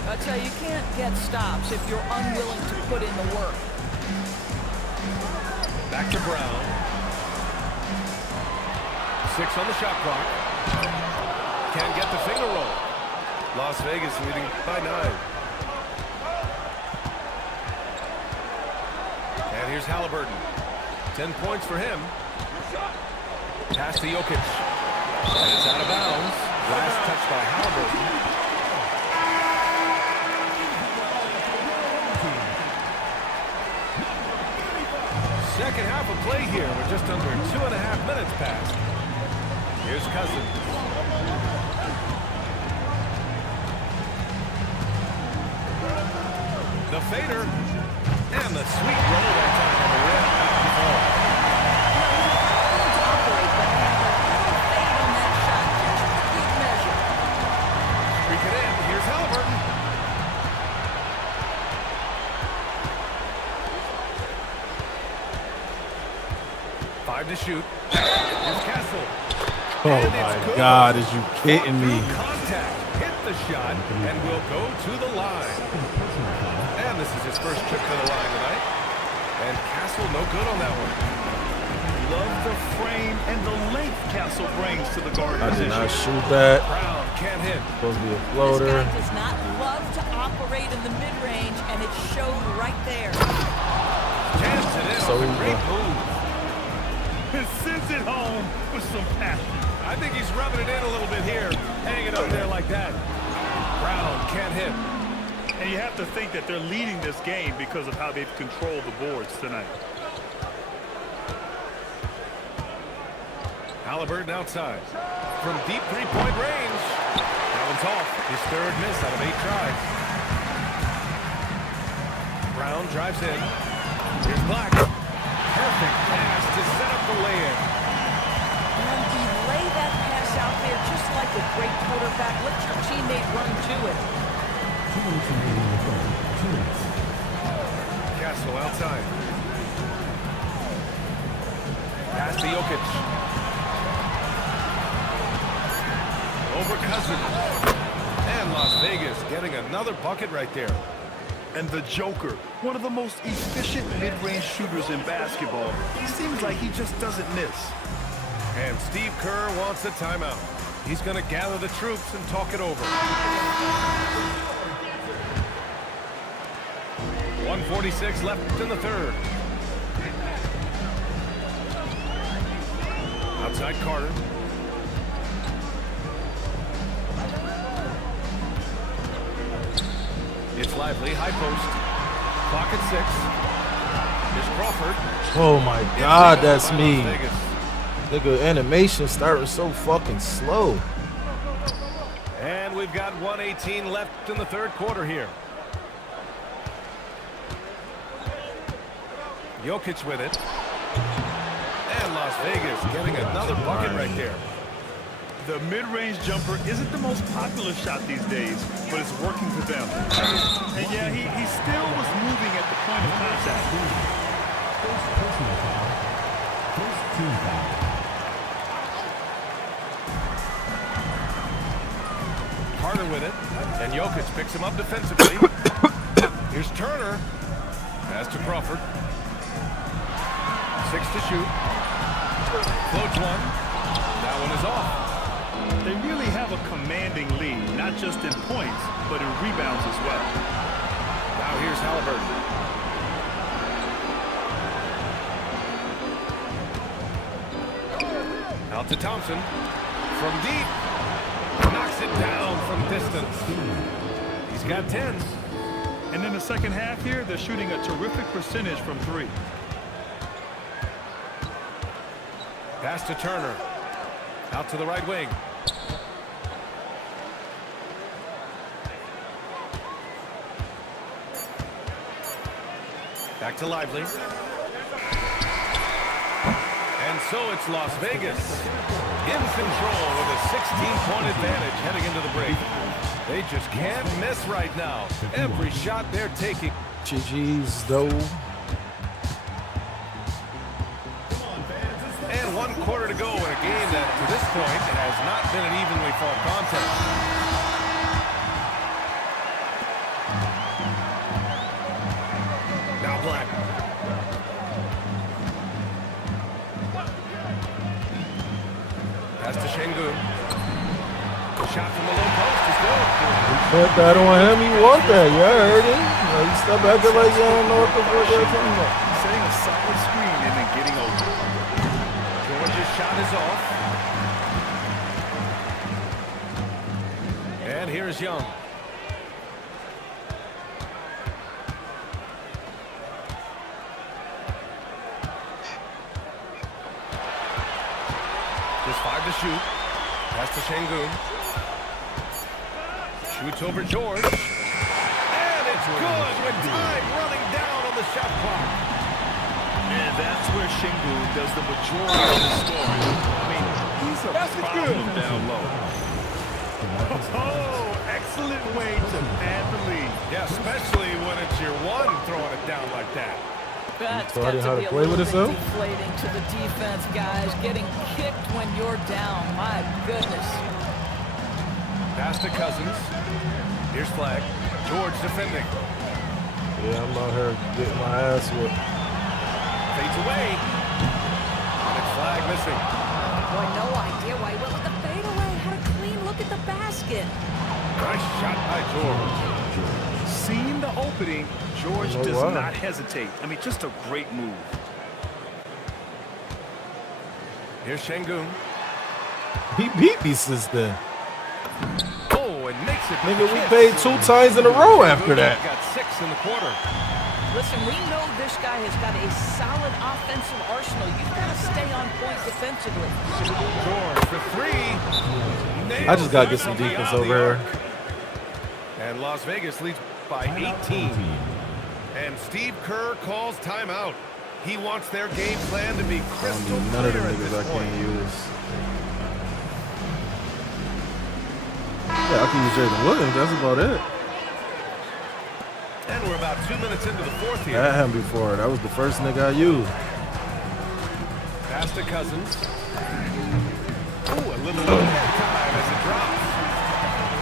I tell you, you can't get stops if you're unwilling to put in the work. Back to Brown. 6 on the shot clock. Can't get the finger roll. Las Vegas leading by 9. And here's Halliburton. 10 points for him. Pass to Jokic. And it's out of bounds. Last touch by Halliburton. Second half of play here. We're just under 2.5 minutes past. Here's Cousins. The fader. And the sweet roll that time on the rim. Streak it in. Here's Halliburton. 5 to shoot. Here's Castle. Oh And my it's good. God, is you kidding me? Contact. Hit the shot and will go to the line. And this is his first trip to the line tonight. And Castle no good on that one. Love the frame and the length Castle brings to the guard I did position. not shoot that. Brown can't hit. Supposed to be a This floater. guy does not love to operate in the mid-range, and it showed right there. Jams it in So on a great move. Sends it home with some passion. I think he's rubbing it in a little bit here. Hanging up there like that. Brown can't hit. And you have to think that they're leading this game because of how they've controlled the boards tonight. Halliburton outside. From deep three-point range. That one's off. His third miss out of 8 tries. Brown drives in. Here's Black. Perfect pass to set up the lay-in. And delay that pass out there just like a great quarterback. Let your teammate run to it. 2 minutes remaining in the third. 2 minutes. Castle outside. Pass to Jokic. Over Cousins. And Las Vegas getting another bucket right there. And the Joker, one of the most efficient mid-range shooters in basketball. He seems like he just doesn't miss. And Steve Kerr wants a timeout. He's going to gather the troops and talk it over. 1:46 left in the third. Outside Carter. It's Lively, high post. Clock at 6. Here's Crawford. Oh my God, that's By me. Las Vegas. Nigga, animation starting so fucking slow. And we've got 1:18 left in the third quarter here. Jokic with it. And Las Vegas getting another bucket right there. The mid-range jumper isn't the most popular shot these days, but it's working for them. And yeah, he still was moving at the point of contact. First personal foul. First team foul. Carter with it. And Jokic picks him up defensively. Here's Turner. Pass to Crawford. 6 to shoot. Floats one. That one is off. They really have a commanding lead, not just in points, but in rebounds as well. Now here's Halliburton. Out to Thompson. From deep. Knocks it down from distance. He's got 10s. And in the second half here, they're shooting a terrific percentage from 3. Pass to Turner. Out to the right wing. Back to Lively. And so it's Las Vegas in control with a 16-point advantage heading into the break. They just can't miss right now. Every shot they're taking. GG's though. And 1 quarter to go in a game that, to this point, has not been an evenly fought contest. Now Black. Pass to Şengün. Shot from the low post is good. Put that on him. You want that? You heard him. You step back there like you don't know what the fuck they're talking about. Setting a solid screen and then getting over. George's shot is off. And here's Young. Just 5 to shoot. Pass to Şengün. Shoots over George. And it's good with time running down on the shot clock. And that's where Şengün does the majority of the scoring. I mean, he's a problem down low. Oh, excellent way to pad the lead. Yeah, especially when it's your one throwing it down like that. That's taught got him how to to be a play with little bit himself? deflating to the defense, guys. Getting kicked when you're down. My goodness. Pass to Cousins. Here's flag. George defending. Yeah, I'm out here getting my ass whipped. Fades away. And it's flag missing. Boy, no idea why he went with the fadeaway. Had a clean look at the basket. Nice shot by George. Seeing the opening, George You know does why? not hesitate. I mean, just a great move. Here's Şengün. He beat me since then. Oh, and makes it. Nigga, we paid 2 times in a row after that. Got 6 in the quarter. Listen, we know this guy has got a solid offensive arsenal. You've got to stay on point defensively. George for 3. I just gotta get some defense over here. And Las Vegas leads by 18. And Steve Kerr calls timeout. He wants their game plan to be crystal None of clear them at niggas this I point. can't use. Yeah, I can use Jaden Williams. That's about it. And we're about 2 minutes into the fourth here. I had him before. That was the first nigga I used. Pass to Cousins. Oh, a little overhead time as it drops.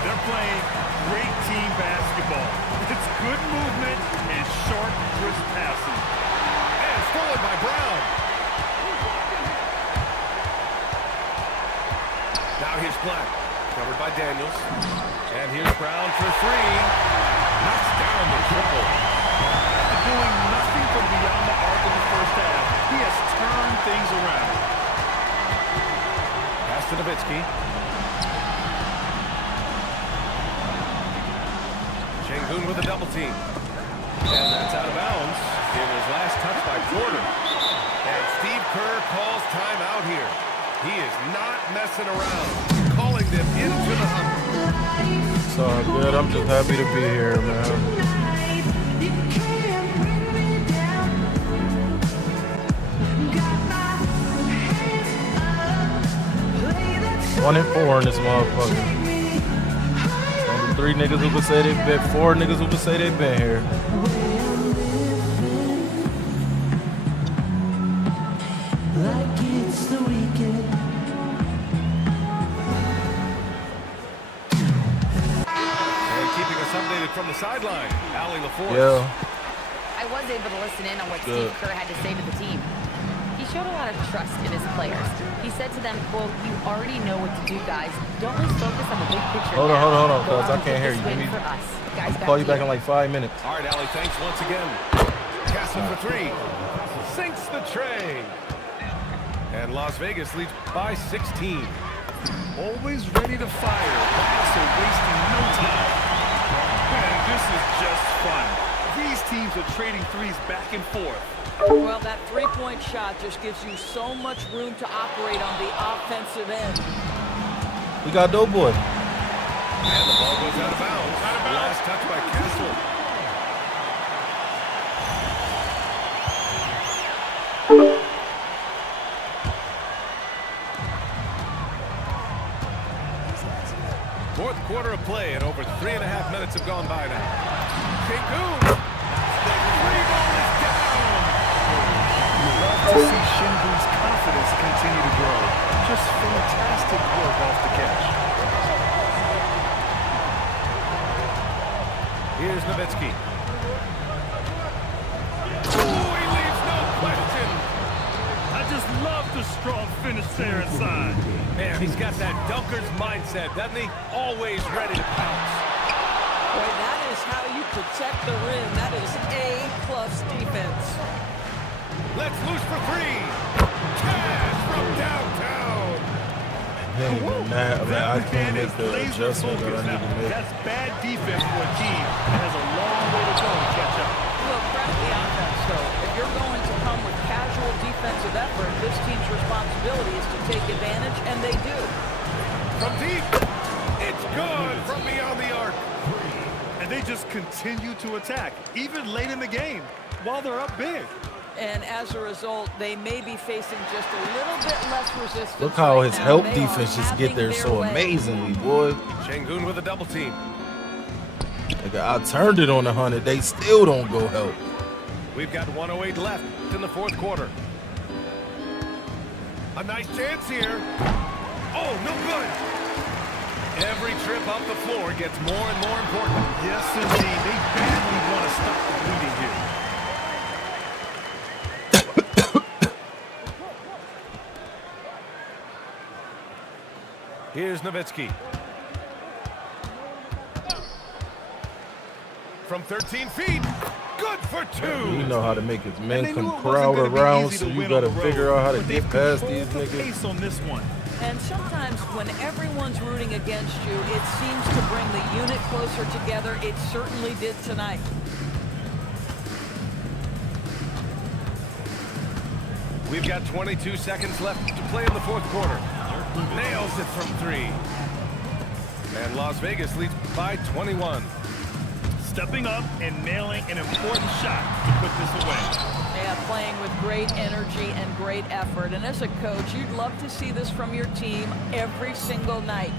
They're playing great team basketball. It's good movement and short, crisp passing. And stolen by Brown. Now here's Black. Covered by Daniels. And here's Brown for 3. Knocks down the triple. After doing nothing from beyond the arc in the first half, he has turned things around. Pass to Nowitzki. Şengün with a double team. And that's out of bounds. It was last touched by Porter. And Steve Kerr calls timeout here. He is not messing around. Calling them into the hunt. It's all good. I'm just happy to be here, man. One and 4 in this motherfucker. Only 3 niggas who would say they've been, 4 niggas who would say they've been here. And keeping us updated from the sideline, Allie LaForce. Yeah. I was able to listen in on what Good. Steve Kerr had to say to the team. He showed a lot of trust in his players. He said to them, quote, "You already know what to do, guys. Don't lose focus on the big picture Hold on, now. hold on, Go cuz out I and can't get hear this you. Give win me- for us. Guys, I'll call you to back in like 5 minutes. All right, Allie, thanks once again. Castle for 3. Sinks the tray. And Las Vegas leads by 16. Always ready to fire, but also wasting no time. Man, this is just fun. These teams are trading threes back and forth. Well, that three-point shot just gives you so much room to operate on the offensive end. We got Doughboy. And the ball goes out of bounds. Last touch by Castle. Fourth quarter of play, and over 3.5 minutes have gone by now. Şengün. The three ball is down. Love to see Şengün's confidence continue to grow. Just fantastic work off the catch. Here's Nowitzki. Oh, he leaves no question. I just love the strong finish there inside. Man, he's got that dunker's mindset, doesn't he? Always ready to pounce. Boy, that is how you protect the rim. That is A-plus defense. Let's loose for 3. Cash from downtown. Hey, man, I can't make the Laser adjustment that I focus. need Now, to make. that's bad defense for a team that has a long way to go to catch up. Look, credit the offense, though. If you're going to come with casual defensive effort, this team's responsibility is to take advantage, and they do. From deep. It's good from beyond the arc. And they just continue to attack, even late in the game, while they're up big. And as a result, they may be facing just a little bit less resistance. Look how right his now. help They defense are just get having there their so way. amazingly, boy. Şengün with a double team. Nigga, I turned it on 100. They still don't go help. We've got 1:08 left in the fourth quarter. A nice chance here. Oh, no good. Every trip up the floor gets more and more important. Yes, indeed. They badly want to stop the bleeding here. Here's Nowitzki. From 13 feet. Good for two. You know how to make his And men they knew come it wasn't crowd gonna be around, easy so to you win gotta on the figure road, out how to but get they've past these controlled the niggas. pace on this one. And sometimes when everyone's rooting against you, it seems to bring the unit closer together. It certainly did tonight. We've got 22 seconds left to play in the fourth quarter. Nails it from three. And Las Vegas leads by 21. Stepping up and nailing an important shot to put this away. Yeah, playing with great energy and great effort. And as a coach, you'd love to see this from your team every single night.